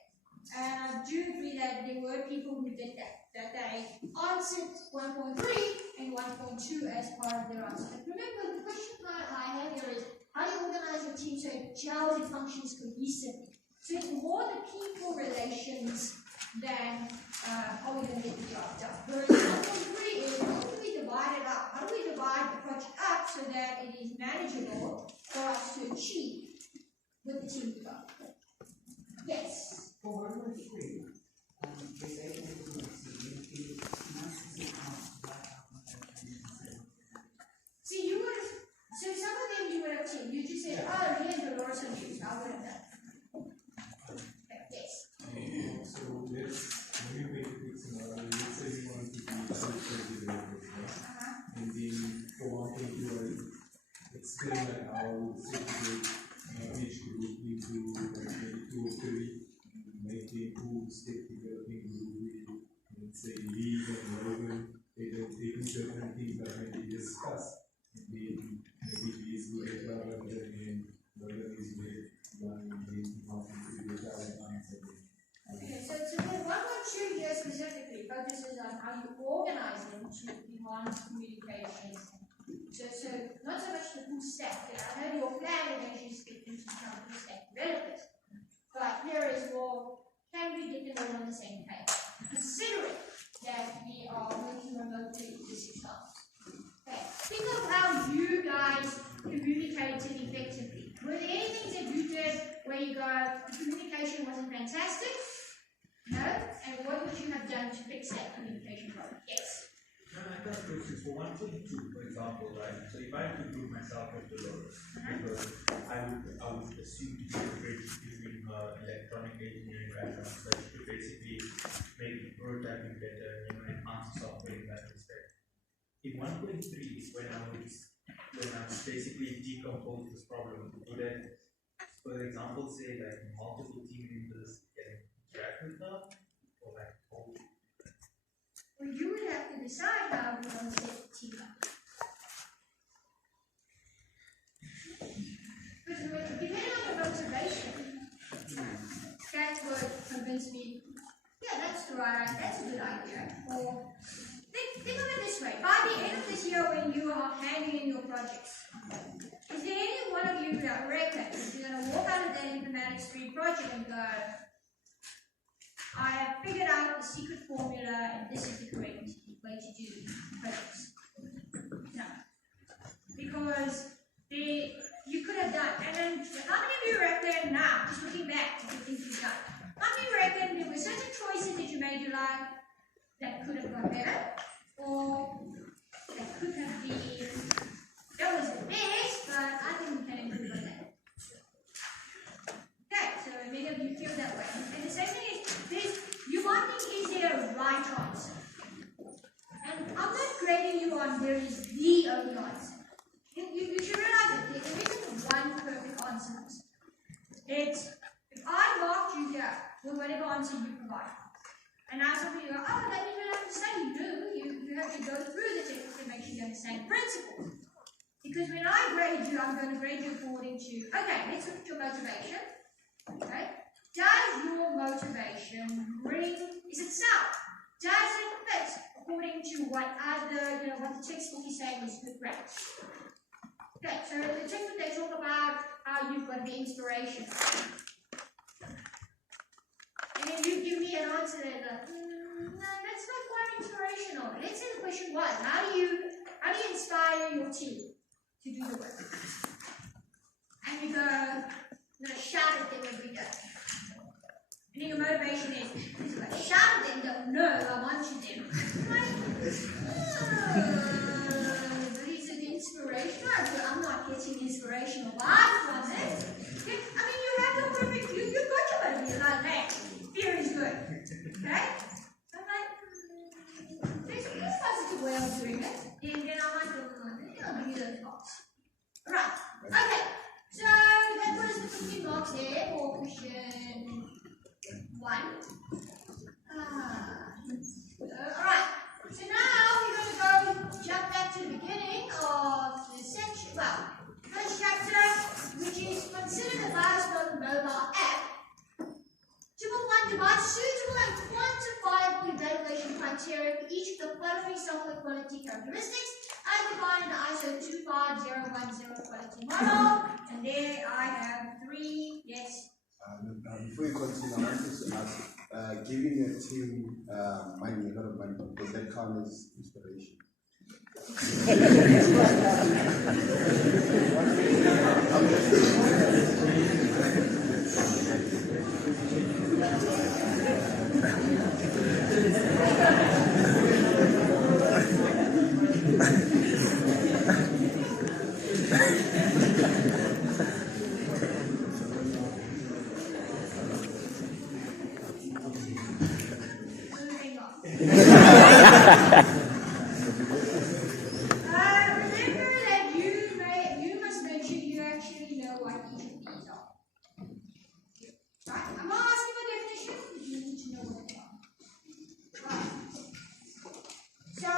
And I do agree that there were people who did that they answered 1.3 and 1.2 as part of their answer. But remember, the question I have here is, how do you organize your team so it gels and functions cohesively? So it's more the people relations than how we're going to get the job done. Whereas 1.3 is, how do we divide it up? How do we divide the project up so that it is manageable for us to achieve with the team development? Yes. For 1.3, they say See, you would have, so some of them you would have seen, you just said, oh, here's the Dolores and Hughes, I would have done. Okay, yes. So when you make a quick scenario, let's say you want to be self-study developers, right? And then for 1.2, explain like how segregate each group into like 2 or 3, making who step developing group, let's say Lee and Logan, they do certain things that can be discussed. Maybe he is good at blah, blah, blah, and Logan is good at one, and then he wants to do that and answer it. Okay, so then 1.2 here specifically focuses on how you organize them to enhance communication. So not so much the full stack. I know your plan eventually speaks into some full stack developers, but here is more, can we get them all on the same page? Considering that we are working remotely with this example. Okay, think of how you guys communicated effectively. Were there any things that you did where you go, the communication wasn't fantastic? No? And what would you have done to fix that communication problem? Yes. I got questions for 1.2, for example, right? So if I could group myself with Dolores, because I would assume to be a bridge between electronic engineering background, so to basically make prototyping better, enhance software in that respect. In 1.3 is when I would when I basically decompose this problem, would I, for example, say like multiple team members can interact with that, or like all? Well, you would have to decide how we want to set the team up. But depending on your motivation, that would convince me, yeah, that's a good idea. Or think of it this way, by the end of this year when you are handing in your projects, is there any one of you that reckons you're going to walk out of that Informatics 3 project and go, I have figured out the secret formula and this is the correct way to do projects? No. Because you could have done, and then how many of you reckon now, just looking back at the things you've done, how many reckon there were certain choices that you made your life that could have gone better, or that could have been, that was the best, but I think we can improve on that. Okay, so many of you feel that way. And the same thing is, you might think, is there a right answer? And I'm not grading you on there is the only answer. You should realize that there isn't one perfect answer. It's, if I marked you here with whatever answer you provide, and now somebody goes, oh, that means you don't understand. You do. You have to go through the technique to make sure you understand principles. Because when I grade you, I'm going to grade you according to, okay, let's look at your motivation. Okay? Does your motivation is it sound? Does it fit according to what what the textbook is saying is good practice? Okay, so the textbook they talk about how you've got to be inspirational. And then you give me an answer that like, no, that's not quite inspirational. Let's say the question was, how do you inspire your team to do the work? And you go, I'm going to shout at them every day. And then your motivation is, if I shout at them, they'll know I want you them. But is it inspirational? I'm not getting inspirational vibes from it. I mean, you have your perfect, you've got your motivation. Like, hey, fear is good. Okay? I'm like, there's a positive way of doing it. And then I might go, I'll give you those marks. Alright, okay. So that was the 15 marks there for question 1. Alright, so now we're going to go jump back to the beginning of the section. Well, first chapter, which is consider the Bioscope mobile app to provide suitable and quantifiable evaluation criteria for each of the following software quality characteristics as defined in the ISO 25010 quality model. And there I have 3, yes. Before you continue, I wanted to ask, giving your team money, a lot of money, does that count as inspiration? Remember that you must make sure you actually know what each of these are. Right? I'm not asking for definition, but you need to know what they are. Right. So,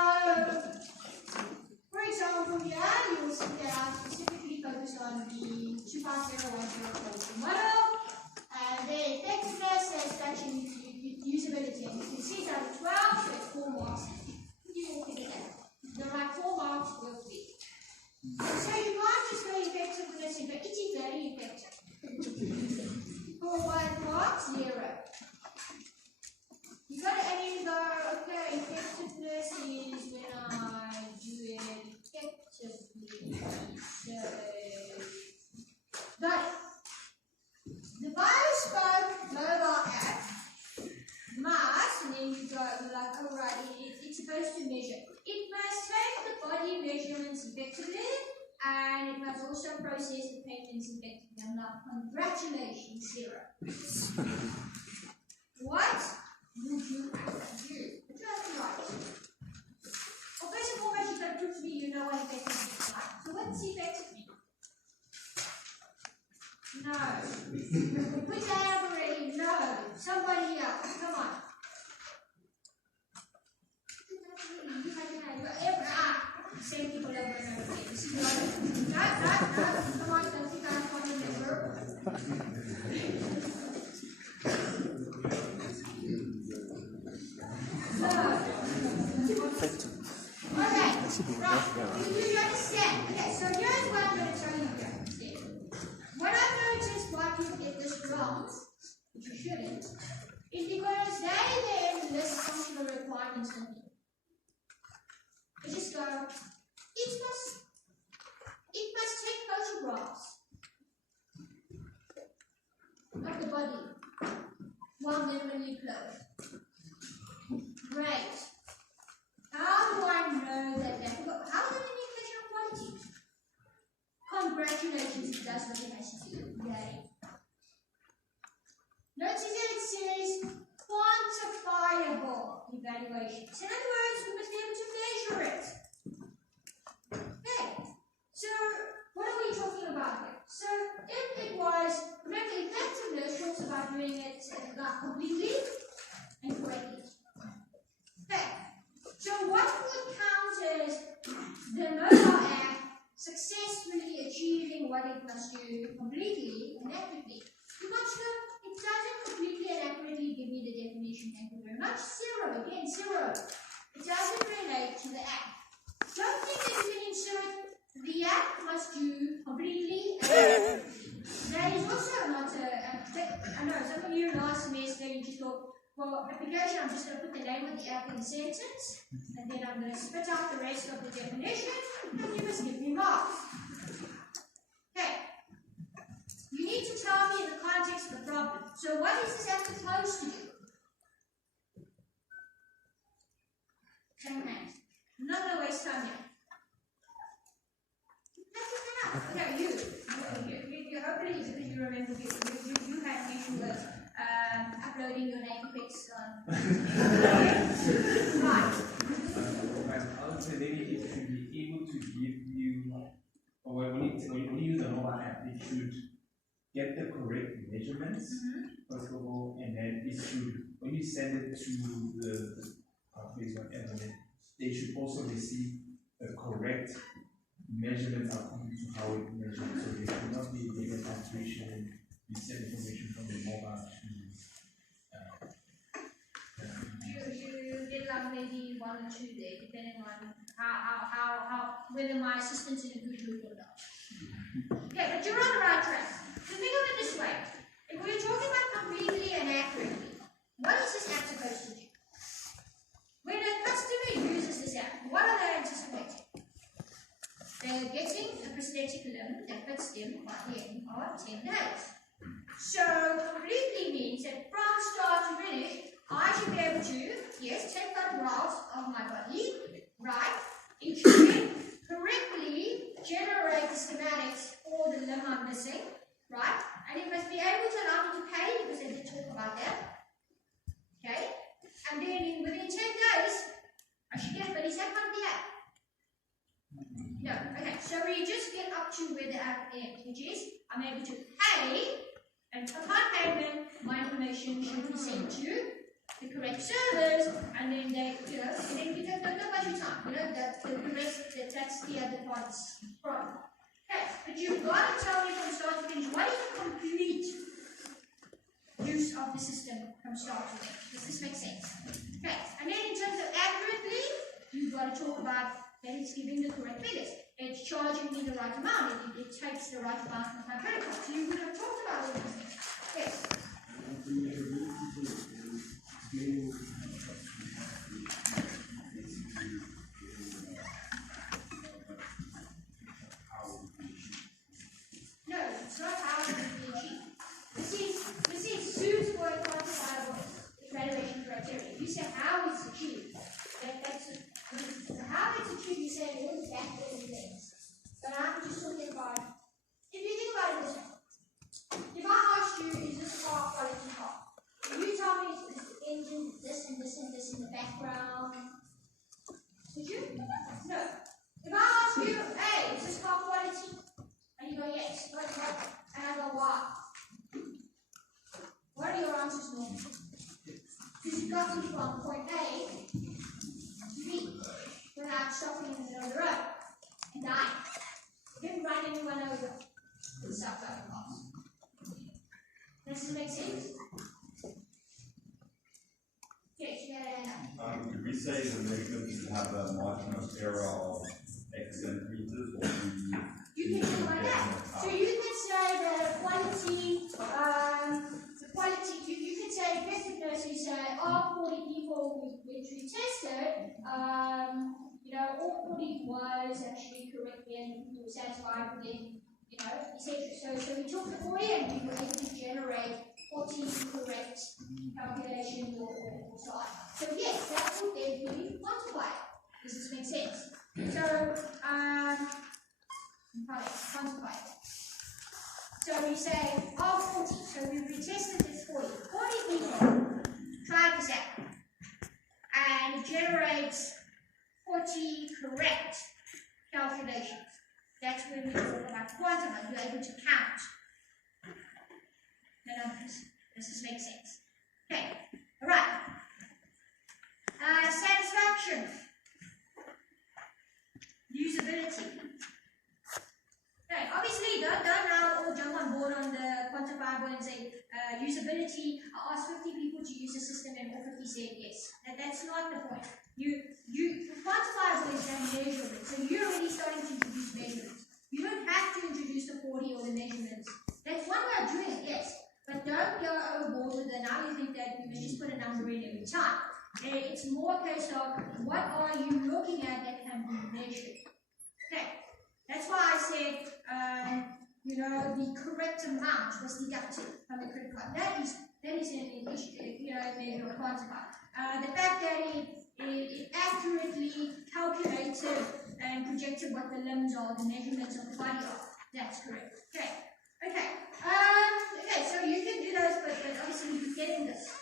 for example, here you will see that I specifically focused on the 25010 quality model, and the effectiveness, satisfaction, usability, and you can see it's out of 12, so it's 4 marks. You will figure that out. There are like 4 marks per week. So you can't just go effectiveness, you go, it is very effective. For 1 mark, 0. You got to, and you go, okay, effectiveness is when I do it effectively. So, got it. The Bioscope mobile app must, and then you go like, oh right, it's supposed to measure. It must take the body measurements effectively, and it must also process the payments effectively. I'm like, congratulations, 0. What would you have to do? What do you have to write? Well, first and foremost, you've got to prove to me you know what effectiveness is like. So what performance effectively? No. We put that up already. No. Somebody else. Come on. Same people over and over again. This is not. No. Come on, don't you guys want to remember? Okay, right. You understand? Okay, so here's what I'm going to tell you here. When I've noticed why people get this wrong, which you shouldn't, is because they then list functional requirements in here. They just go, it must take photographs of the body while minimally clothed. Great. How do I know that? How is it an indication of quality? Congratulations, it does what it has to do. Yay. Notice that it says quantifiable evaluations. In other words, we must be able to measure it. Okay. So, what are we talking about here? So, if it was, remember, effectiveness talks about doing it completely and correctly. Okay. So what would count as the mobile app successfully achieving what it must do completely and accurately? Because it doesn't completely and accurately give me the definition, thank you very much. Zero, again, zero. It doesn't relate to the app. Don't think that you can insert the app must do completely and accurately. That is also not I know some of you last semester you just thought, for application, I'm just going to put the name of the app in the sentence, and then I'm going to spit out the rest of the definition, and you must give me marks. Okay. You need to tell me in the context of the problem. So what is this app supposed to do? Turn hands. I'm not going to waste time here. Okay, you hopefully you remember you had an issue with uploading your name pics on. Right. I would say maybe it should be able to give you, or when you use a mobile app, it should get the correct measurements, first of all, and then it should, when you send it to the place, whatever, they should also receive the correct measurements according to how it measures. So they should not be given information, you send information from the mobile to you get like maybe 1 or 2 there, depending on how whether my assistant's in a good mood or not. Okay, but you're on the right track. So think of it this way. If we're talking about completely and accurately, what is this app supposed to do? When a customer uses this app, what are they anticipating? They're getting a prosthetic limb that fits them by the end of 10 days. So completely means that from start to finish, I should be able to, yes, take photographs of my body, right? It should then correctly generate the schematics for the limb I'm missing, right? And it must be able to allow me to pay because I did talk about that. Okay? And then within 10 days, I should get it, but is that part of the app? No, okay, so we just get up to where the app ends, which is I'm able to pay, and upon payment, my information should be sent to the correct servers, and then they, and then you don't waste your time, the rest, that's the other part's problem. Okay, but you've got to tell me from start to finish, what is the complete use of the system from start to finish? Does this make sense? Okay, and then in terms of accurately, you've got to talk about that it's giving the correct figures. It's charging me the right amount. It takes the right amount of my credit card. So you would have talked about all these things. Yes? No, it's not how it is being achieved. This is suitable and quantifiable evaluation criteria. If you say how it's achieved, how it's achieved, you say all the back things. But I'm just talking about, if you think about it this way, if I asked you, is this car quality car? If you tell me it's the engine, this over the subtotal mass. Does this make sense? Yes, you had a hand up. Could we say the measurement should have a margin of error of X centimeters, or you can do it like that. So you can say that you can say effectiveness, you say, all 40 people which we tested, all 40 was actually correct and we were satisfied with them, etc. So we took the 40 and we were able to generate 40 correct calculations or so on. So yes, that would then be quantified. Does this make sense? So, quantify it. So we say, 40, so we retested this 40. 40 people tried this out, and it generates 40 correct calculations. That's when we talk about quantifying, you're able to count the numbers. Does this make sense? Okay, alright. Satisfaction. Usability. Okay, obviously don't now all jump on board on the quantifiable and say usability. I asked 50 people to use the system and all 50 said yes. That's not the point. Quantifiable is then measurement. So you're already starting to introduce measurements. You don't have to introduce the 40 or the measurements. That's one way of doing it, yes. But don't go overboard with it. Now you think that you may just put a number in every time. It's more a case of what are you looking at that can be measured. Okay, that's why I said, the correct amount was deducted from the credit card. That is an issue, measure or quantify. The fact that it accurately calculated and projected what the limbs are, the measurements of the body are. That's correct. Okay. So you can do those, but obviously you're getting this.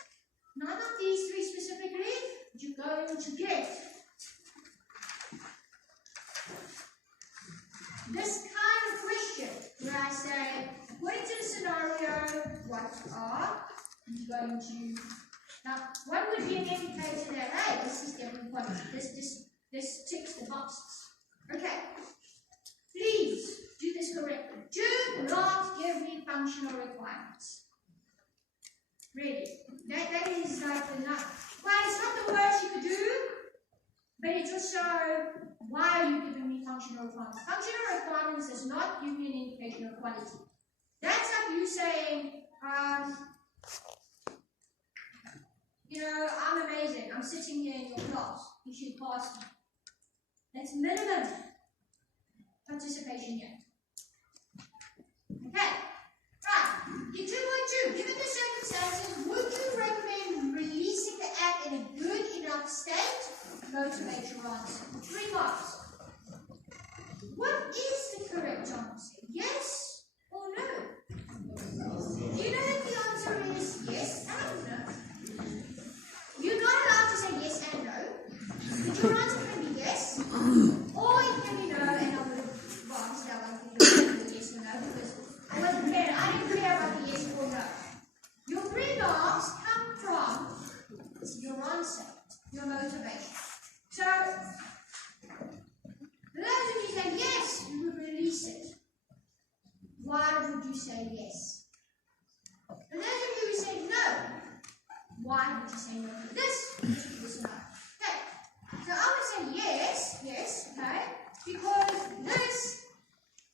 None of these three specifically, but you're going to get this kind of question where I say, according to the scenario, what are you going to? Now, what would be an indicator that, hey, this is getting quality, this ticks the boxes. Okay, please do this correctly. Do not give me functional requirements. Really, that is like the nut. Well, it's not the worst you could do, but it's also why are you giving me functional requirements? Functional requirements does not give me an indication of quality. That's like you saying, I'm amazing. I'm sitting here in your class. You should pass me. That's minimum participation here. Okay. Right. In 2.2, given the circumstances, would you recommend releasing the app in a good enough state? Motivate your answer. 3 marks. What is the correct answer? Yes or no? You know that the answer is yes and no. You're not allowed to say yes and no. But your answer can be yes, or it can be no, and I would have answered that one for yes or no, because I wasn't clear. I didn't clear about the yes or no. Your 3 marks come from your answer, your motivation. So, those of you say yes, you would release it. Why would you say yes? And those of you who say no, why would you say no to this? This no. Okay. So I would say yes, okay, because this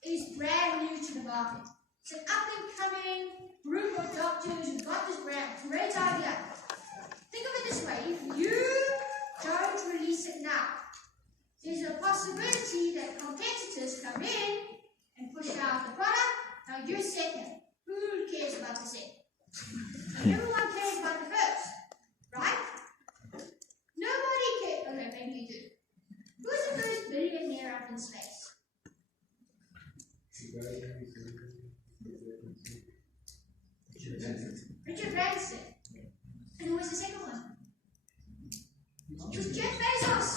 is brand new to the market. It's an up and coming group of doctors who've got this great idea. Think of it this way, if you don't release it now, there's a possibility that competitors come in and push out the product. Now you're second. Who cares about the second? Everyone cares about the first, right? Nobody cares. Okay, maybe you do. Who's the first billionaire up in space? Richard Branson. And who was the second one? It was Jeff Bezos.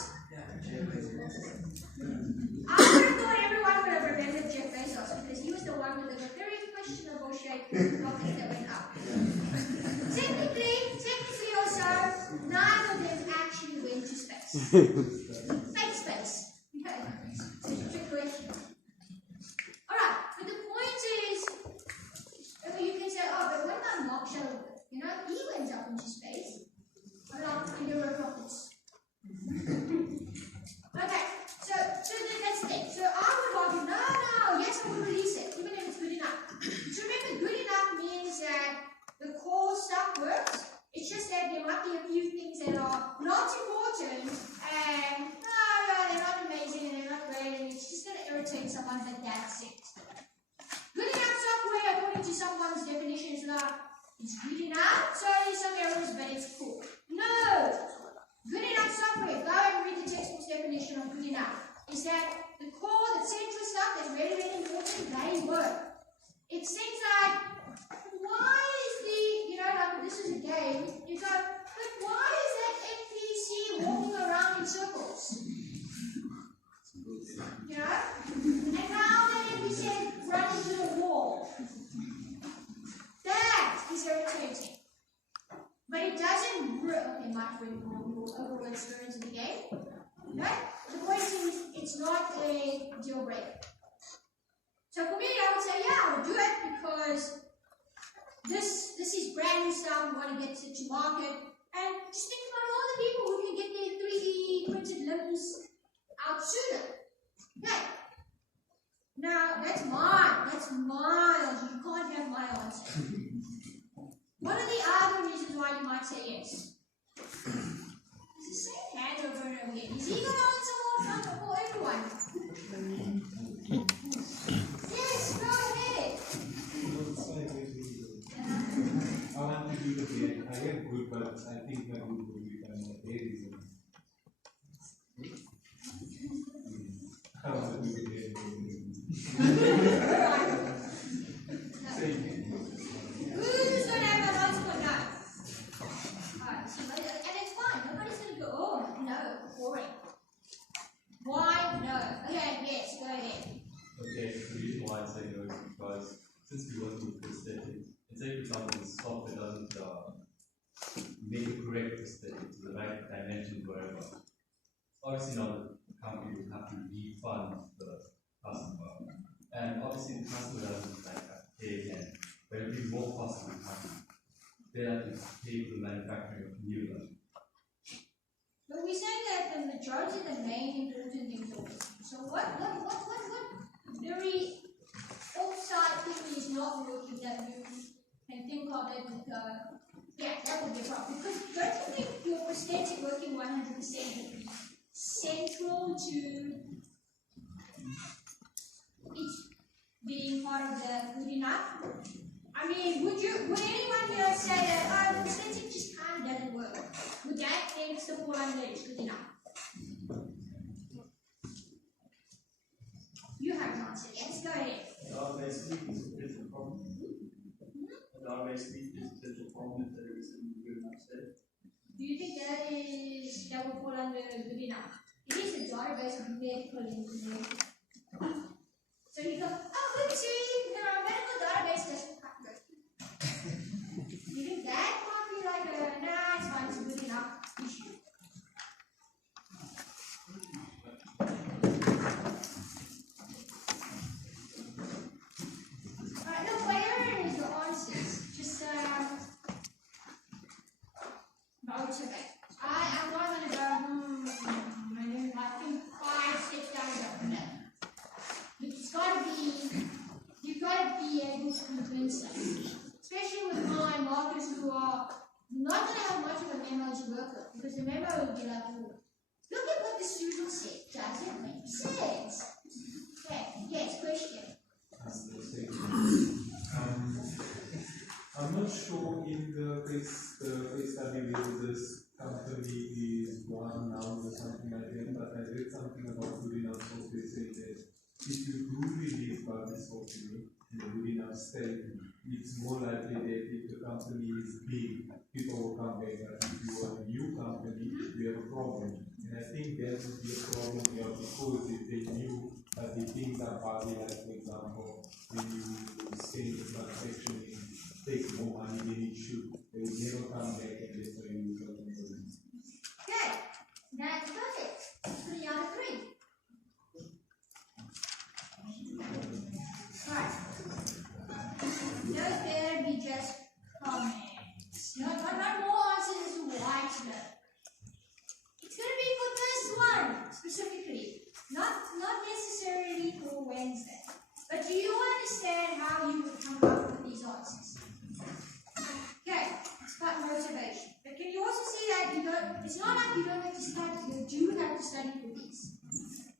I would have thought everyone would have remembered Jeff Bezos because he was the one with the very questionable shape rocket that went up. Technically also, none of them actually went to space. Fake space. Okay. Trick question. Alright, but It's good enough, so there's some errors, but it's cool. No! Good enough software, go and read the textbook's definition of good enough. Is that the core, the central stuff that's very, very important, they work. It's things like, why is like this is a game, you go, but why is that NPC walking around in circles? And now the NPC run into the wall. That is irritating. But it doesn't okay, might bring more overall experience in the game. Right? The point is, it's not a deal breaker. So for me, I would say, yeah, I would do it because this is brand new stuff. We want to get it to market. And just think about all the people who can get their 3D printed limbs out sooner. Okay. Now, that's mine. That's my answer. You can't have my answer. What are the other reasons why you might say yes? It's the same hand over and over again. Is he going to answer more for everyone? Yes, go ahead. I want to do the bed. I get good, but I think my good will become a bed reason. I want to do the bed. Who's going to have an answer for no? Alright, and it's fine. Nobody's going to go, oh, no, boring. Why no? Okay, yes, go ahead. Okay, the reason why I say no is because since we work with prosthetics, and say for example the software doesn't make a correct prosthetic to the right dimension, whatever. Obviously now the company will have to refund the customer. And obviously the customer doesn't pay again. But it will be more cost to the company. They have to pay for the manufacturing of new ones. But we're saying that the majority of the main important things are working. So what very outside thing is not working that you can think of it and go, yeah, that would be a problem. Because don't you think your prosthetic working 100% would be central to it being part of the good enough? I mean, would anyone here say that, the prosthetic just kind of doesn't work? Would that then still fall under it's good enough? You have an answer. Yes, go ahead. Database leak is a potential problem. A database leak is a potential problem if there is a good enough state. Do you think that will fall under good enough? It is a database of medical information. So you go, oh, oopsie, the medical database doesn't quite work. You think that might be like a, nah, it's fine, it's a good enough issue. Alright, look, whatever is your answers, just motivate. I'm not going to go, I think 5 steps down the road. It's got to be, you've got to be able to convince us. Especially with my markers who are not going to have much of a memo to work with. Because the memo will be like, oh, look at what the student said. Does it make sense? Okay, yes, question. I'm not sure in the case study whether this company is one now or something like that, but I read something about good enough software saying that if you do release public software in a good enough state, it's more likely that if the company is big, people will come back. But if you are a new company, you have a problem. And I think that would be a problem here because if they knew that the things are buggy, like for example, when you send the transaction in, takes more money than it should, they will never come back and that's why you use it. Okay, that's perfect. 3 out of 3. Alright. Those better be just comments. Not more answers as to why to know. It's going to be for this one specifically, not necessarily for Wednesday. But do you understand how you would come up with these answers? Okay, it's about motivation. But can you also see that it's not like you don't have to study, you do have to study for these.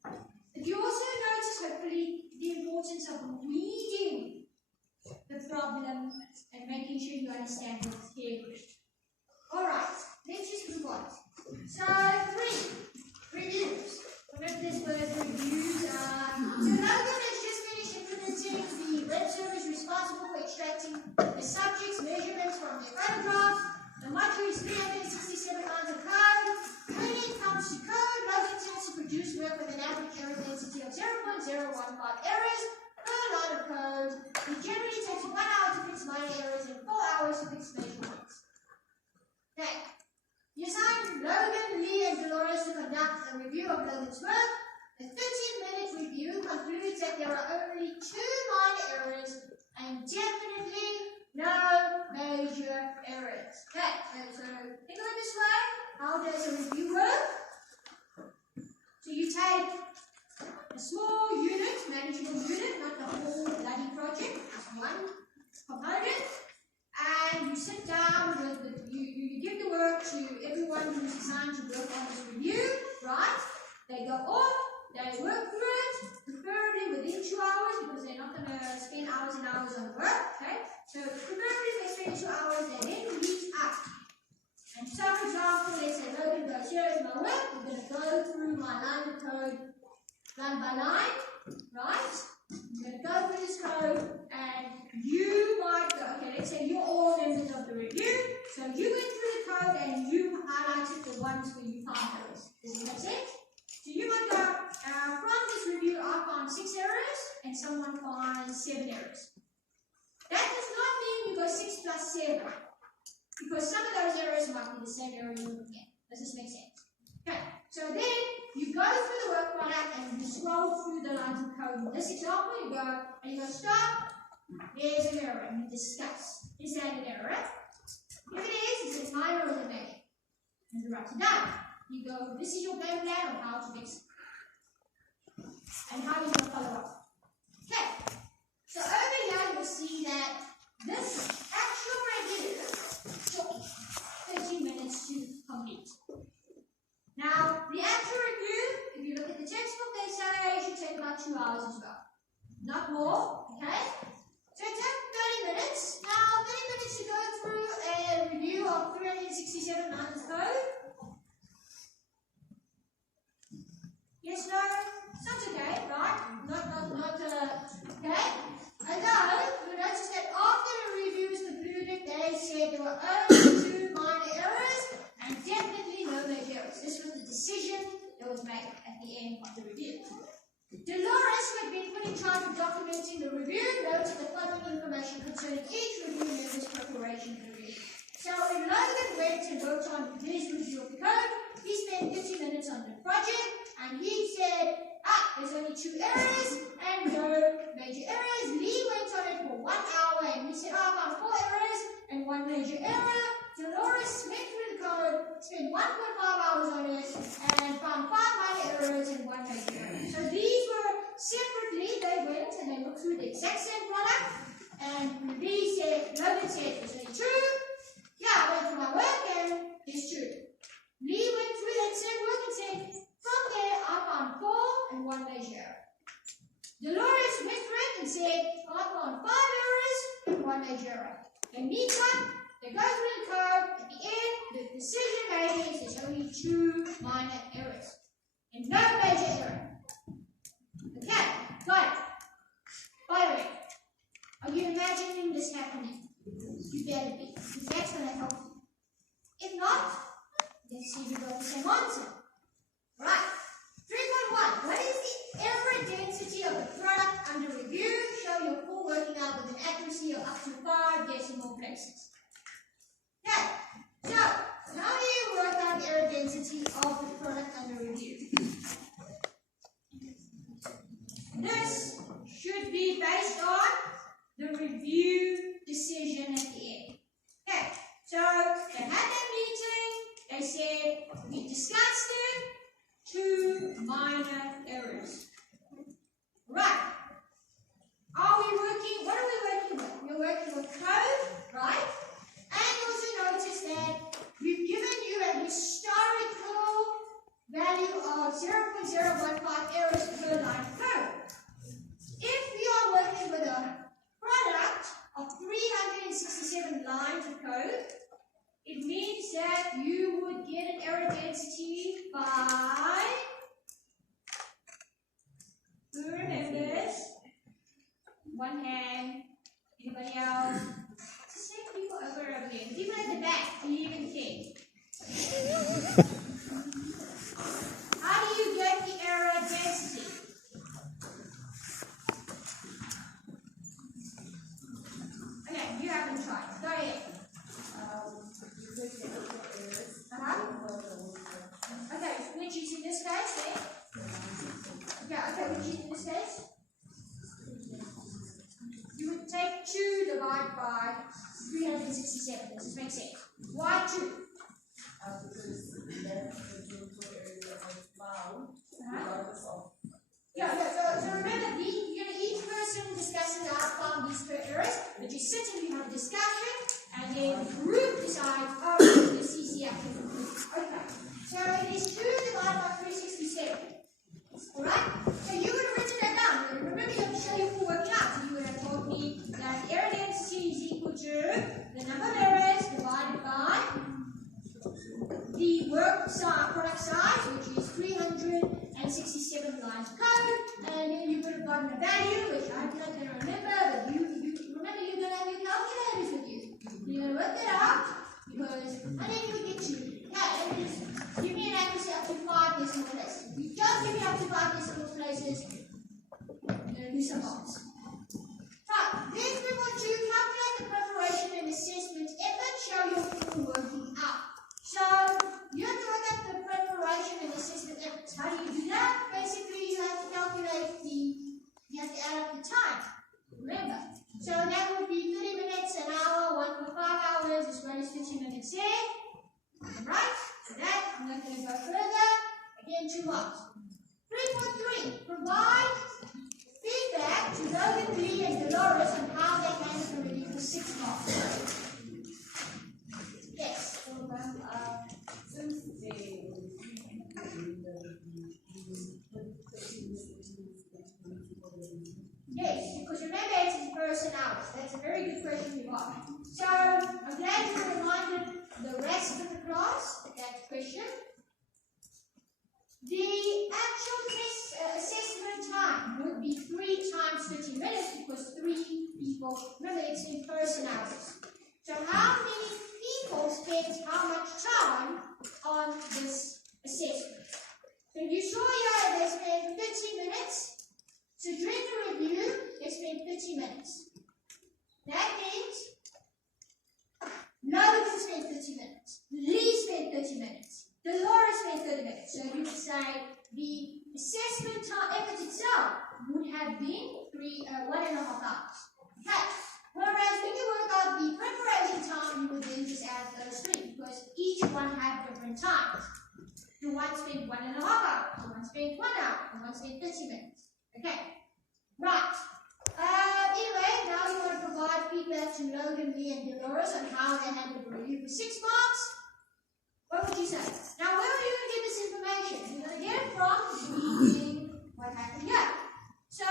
But you also notice, hopefully, the importance of reading the problem and making making sure you understand what's here. Alright, let's just move on. So, 3 reviews. Remember this word reviews. So Logan has just finished implementing the web service responsible for extracting the subject's measurements from their photographs. The module is 367 lines of code. When it comes to code, Logan tends to produce work with an average error density of 0.015 errors per line of code. It generally takes 1 hour to fix minor errors and 4 hours to fix major ones. Okay. You assigned Logan, Lee, and Dolores to conduct a review of Logan's work. The 13-minute review concludes that there are only 2 minor errors and definitely no major errors. Okay, so think of it this way. How does a review work? So you take a small unit, manageable unit, not the whole bloody project, just one component, and you sit down with you give the work to everyone who's assigned to work on this review, right? They go off, they work through it, preferably within 2 hours because they're not going to spend hours and hours on work, okay? So preferably they spend 2 hours, they then meet up. And so for example, let's say Logan goes, here is my work, we're going to go through my line of code line by line, right? I'm going to go through this code and you might go, okay, let's say you're all members of the review, so you went through the code and you highlighted the ones where you found errors. Does it make sense? So you might go, from this review I found 6 errors and someone finds 7 errors. That does not mean you go 6 plus 7, because some of those errors might be the same error you're looking at. Does this make sense? Okay, so then you go through the work product and you scroll through the lines of code. In this example, you go and you go, stop, there's an error, and you discuss. Is that an error? If it is it minor or is it major? And you write it down. You go, this is your game plan of how to fix it. And how you're going to follow up. Okay, so over here you'll see that this actual review took 30 minutes to complete. Now, the actual review, if you look at the textbook, they say it should take about 2 hours as well. Not more, okay? So it took 30 minutes. Now, 30 minutes to go through a review of 367 lines of code. Yes, no? Sounds okay, right? Okay? And now, you notice that after the review is concluded, they said there were only 2 minor errors and definitely no major errors. This was the decision that was made at the end of the review. Dolores, who had been put in charge of documenting the review, noted the following information concerning each review member's preparation for the review. So when Logan went and worked on his review of the code, he spent 30 minutes on the project, and he said, there's only 2 errors and no major errors. Lee went on it for 1 hour and he said, I found 4 errors and 1 major error. Dolores went through the code, spent 1.5 hours on it, and found 5 minor errors and 1 major error. So these were separately, they went and they looked through the exact same product, and Lee said, Logan said, there's only 2. Yeah, I went through my work and there's 2. Lee went through that same work and said, from there I found 4 and 1 major error. Dolores went through it and said, I found 5 errors and 1 major error. They meet up, they go through the code, at the end, the decision made is there's only 2 minor errors and no major error. Okay, got it. By the way, are you imagining this happening? You better be, because that's going to help you. If not, let's see if you got the same answer. Right. 3.1. What is the error density of the product under review? Show your full working out with an accuracy of up to 5 decimal places. Okay. So, how do you work out error density of the product under review? This should be based on the review decision at the end. Okay. So, they had their meeting. They said, we discussed means that you would get an error density by, who remembers? One hand. Anybody else? It's the same people over and over again. People at the back, do you even think? How do you get the error density? Okay, you haven't tried. Go ahead. Okay, which is in this case, eh? Yeah, okay, which is in this case? You would take 2 divided by 367. Does this make sense? Why 2? So remember, each person discusses the outcome of these errors, but you sit and you have a discussion, and then the group decides, oh, this is the actual group. Okay, so it is 2 divided by 367. Alright? So you would have written that down. Remember, you have to show your full working out. So you would have told me that the error density is equal to the number of errors divided by the product size, which is 367 lines of code, and then you would have gotten a value, which I'm not going to remember, but you remember you're going to have your calculators with you. You're going to work that out, and then you would get to, give me an accuracy up to 5 decimal places. If you don't give me up to 5 decimal places, you're going to do some odds. Right, then we want to calculate the preparation and assessment effort, show your full working out. So, you have to look at the preparation and assessment efforts. How do you do that? Basically, you have to calculate you have to add up the time. Remember. So, that would be 30 minutes, an hour, 1.5 hours, as well as 50 minutes there. Right? So that, I'm not going to go further. Again, 2 marks. 3.3. Provide feedback to Logan, Lee, and Dolores on how they handle the review for 6 marks. Yes. Since they yes, because remember it's in personalities. That's a very good question you asked. So I'm glad you reminded the rest of the class that question. The actual test assessment time would be 3 times 30 minutes because 3 people, remember it's in personalities. So how many people spent how much time on this assessment? So you saw here they spent 30 minutes. So during the review, they spent 30 minutes. That means Logan spent 30 minutes. Lee spent 30 minutes. Dolores spent 30 minutes. So you would say the assessment time effort itself would have been 1.5 hours. Okay. Whereas when you work out the preparation time, you would then just add those 3 because each one had different times. The one spent 1.5 hours, the one spent 1 hour, the one spent 30 minutes. Okay. Right. Anyway, now you want to provide feedback to Logan, Lee, and Dolores on how they handled the review for 6 marks. What would you say? Now, where are you going to get this information? You're going to get it from reading what happened here. So,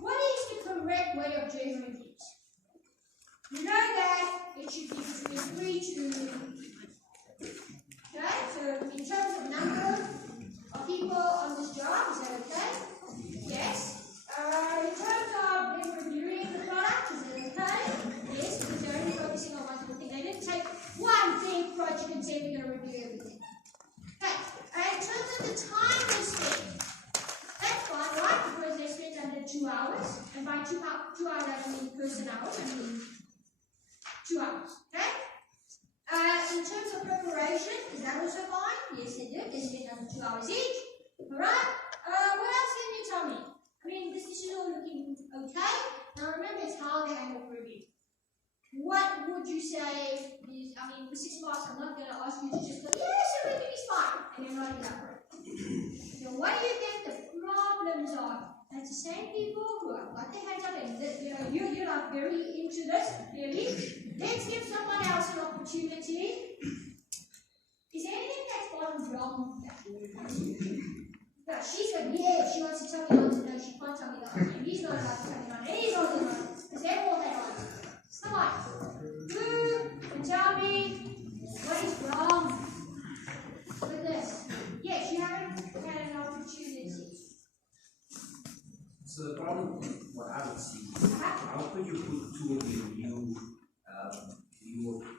what is the correct way of doing reviews? You know that it should be between 3 to. Okay, so in terms of number of people on this job, is that okay? Yes. In terms of them reviewing the product, is it okay? Yes, because they're only focusing on one little thing. They didn't take one big project and say we're going to review everything. Okay, in terms of the time they spent, that's fine, right? Because they spent under 2 hours, and by 2 hours I mean person hours, I mean 2 hours. Okay? In terms of preparation, is that also fine? Yes, they did. They spent under 2 hours each. Alright? What else can you tell me? I mean, this is all looking okay. Now remember, it's how they handle review. What would you say is, I mean, for 6 marks, I'm not going to ask you to just go, yes, everything is fine, and you're not elaborate. So what do you think the problems are? That's the same people who have got their hands up and you're not very into this, clearly. Let's give someone else an opportunity. Is there anything that's gone wrong with that? No, she's going, yeah, she wants to tell me on. No, she can't tell me that. And he's not allowed to tell me on. And he's not allowed to. Because they're all that on. Come on. Who can tell me what is could you put two of the new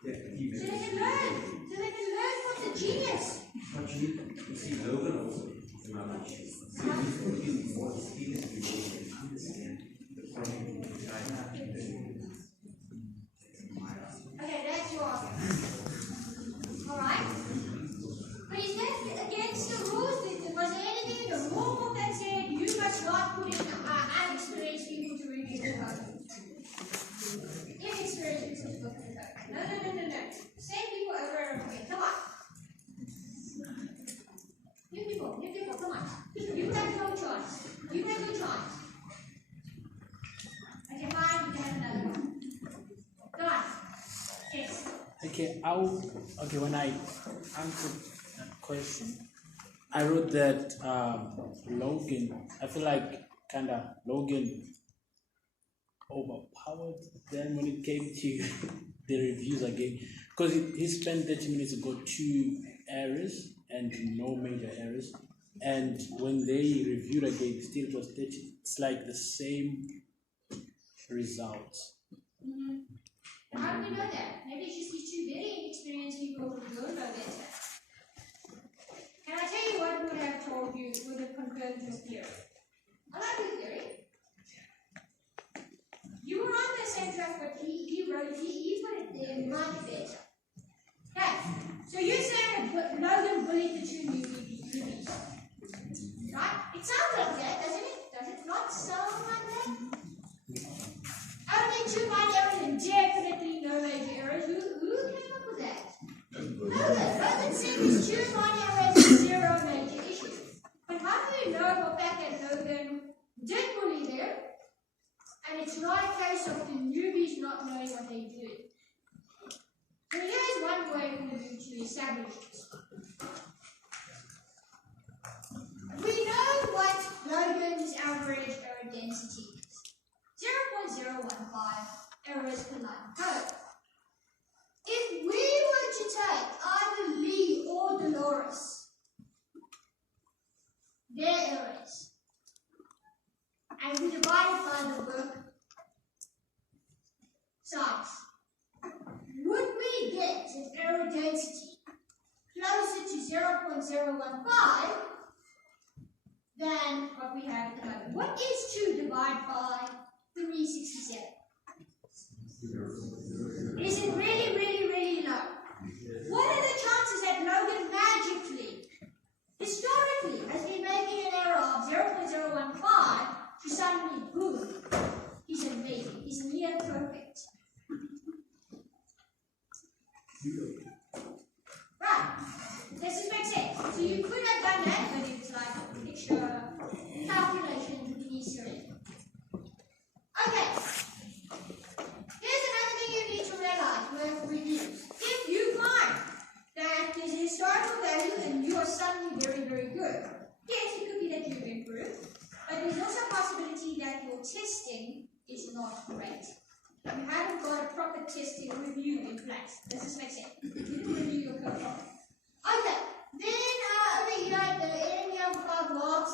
deputy So they can learn. So they can learn from the genius. But you see, Logan also is another issue. So he's looking more experience before he can understand the problem which I have. Okay, that's your argument. Alright? But is that against the rules? Was there anything in the rule book that said you must not put in unexperienced people to review the code? Inexperienced people to look at the code. No. Same people over and over again. Come on. New people, come on. You have your choice. You have your choice. Okay, fine, you can have another one. Go on. Yes. Okay, when I answered that question, I wrote that Logan, I feel like Logan overpowered them when it came to the reviews again, because he spent 30 minutes to go 2 errors and no major errors, and when they reviewed again, still it was 30. It's like the same results. How do we know that? Maybe it's just these 2 very inexperienced people who don't know better. Can I tell you what would have told you, would have confirmed your theory? I like your theory. You were on the same track, but he put it there much better. Okay, so you're saying that Logan bullied the 2 newbies. Right? It sounds like that, doesn't it? Does it not sound like that? Only 2 minor errors and definitely no major errors. Who came up with that? Logan said there's 2 minor errors and 0 major issues. But how do you know for a fact that Logan did bully them? And it's not a case of the newbies not knowing what they do. So here's one way for you to establish this. We know what Logan's average error density is. 0.015 errors per line of code. If we were to take either Lee or Dolores, their errors, and we divide it by the work size, would we get an error density closer to 0.015 than what we have at the moment? What is 2 divided by 367? Is it really, really, really low? What are the chances that Logan magically, historically, has been making an error of 0.015 to suddenly, boom, he's amazing, he's near perfect? Right, does this make sense? So you could have done that, but it's like extra calculation necessary. Okay. Here's another thing you need to realize with reviews. If you find that there's a historical value and you are suddenly very, very good, yes, it could be that you've improved, but there's also a possibility that your testing is not great. You haven't got a proper testing review in place. Does this make sense? You didn't review your code properly. Okay, then over here at the area of 5 logs,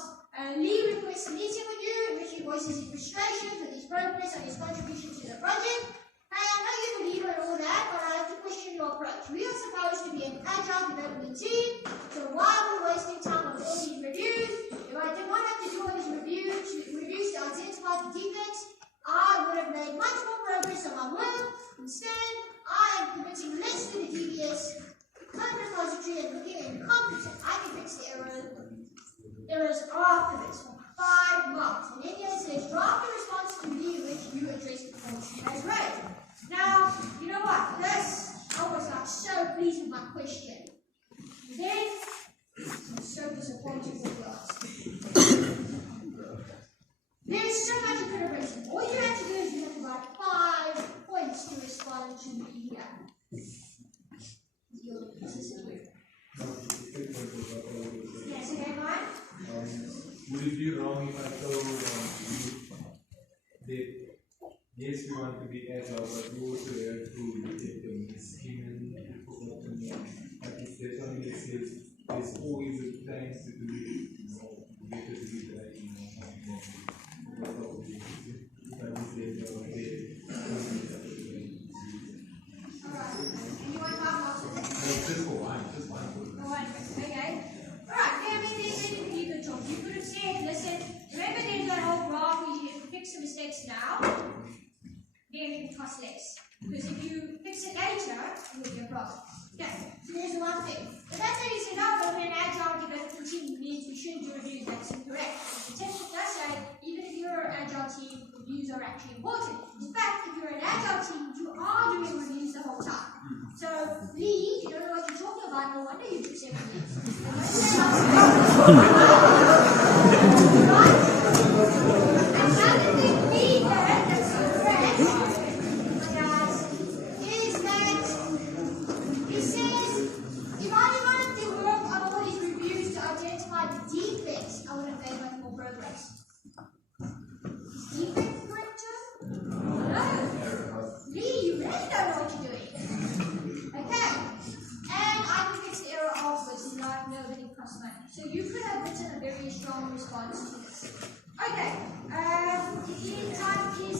Lee requests a meeting with you in which he voices his frustration with his progress and his contribution to the project. Hey, I know you believe in all that, but I have to question your approach. We are supposed to be an agile development team, so why are we wasting time on all these reviews? If I did not have to do all these reviews to identify the defects, I would have made much more progress on my work. Instead, I am committing less to the DBS code repository and looking incompetent. I can fix the errors after this for 5 months. And then it says, draft a response to me which you address the function as right. Now, you know what? This, I was like so pleased with my question. Then, I'm so disappointed with the answer. There's so much you could have written. All you have to do is you have about 5 points to respond to me here. Yes, okay, Mike? Would it be wrong if I told you that yes, we want to be agile, but we also have to take them skin and like if there's something that says there's always a time to do it, better to do that, if I would say, fix now, then it costs less. Because if you fix it later, it will be a problem. Okay, so there's one thing. But that's the reason now that we're an agile development team means we shouldn't do reviews. That's incorrect. The textbook does say, even if you're an agile team, reviews are actually important. In fact, if you're an agile team, you are doing reviews the whole time. So, Lee, if you don't know what you're talking about, no wonder you took 7 years. Another thing Lee learned that's correct, guys, is that he says, if I didn't want to work on all these reviews to identify the defects, I would have made much more progress. Is defect the correct term? No. Lee, you really don't know what you're doing. Okay. And I can fix the error afterwards, like nobody costs money. So you could have written a very strong response to this. Okay. The time is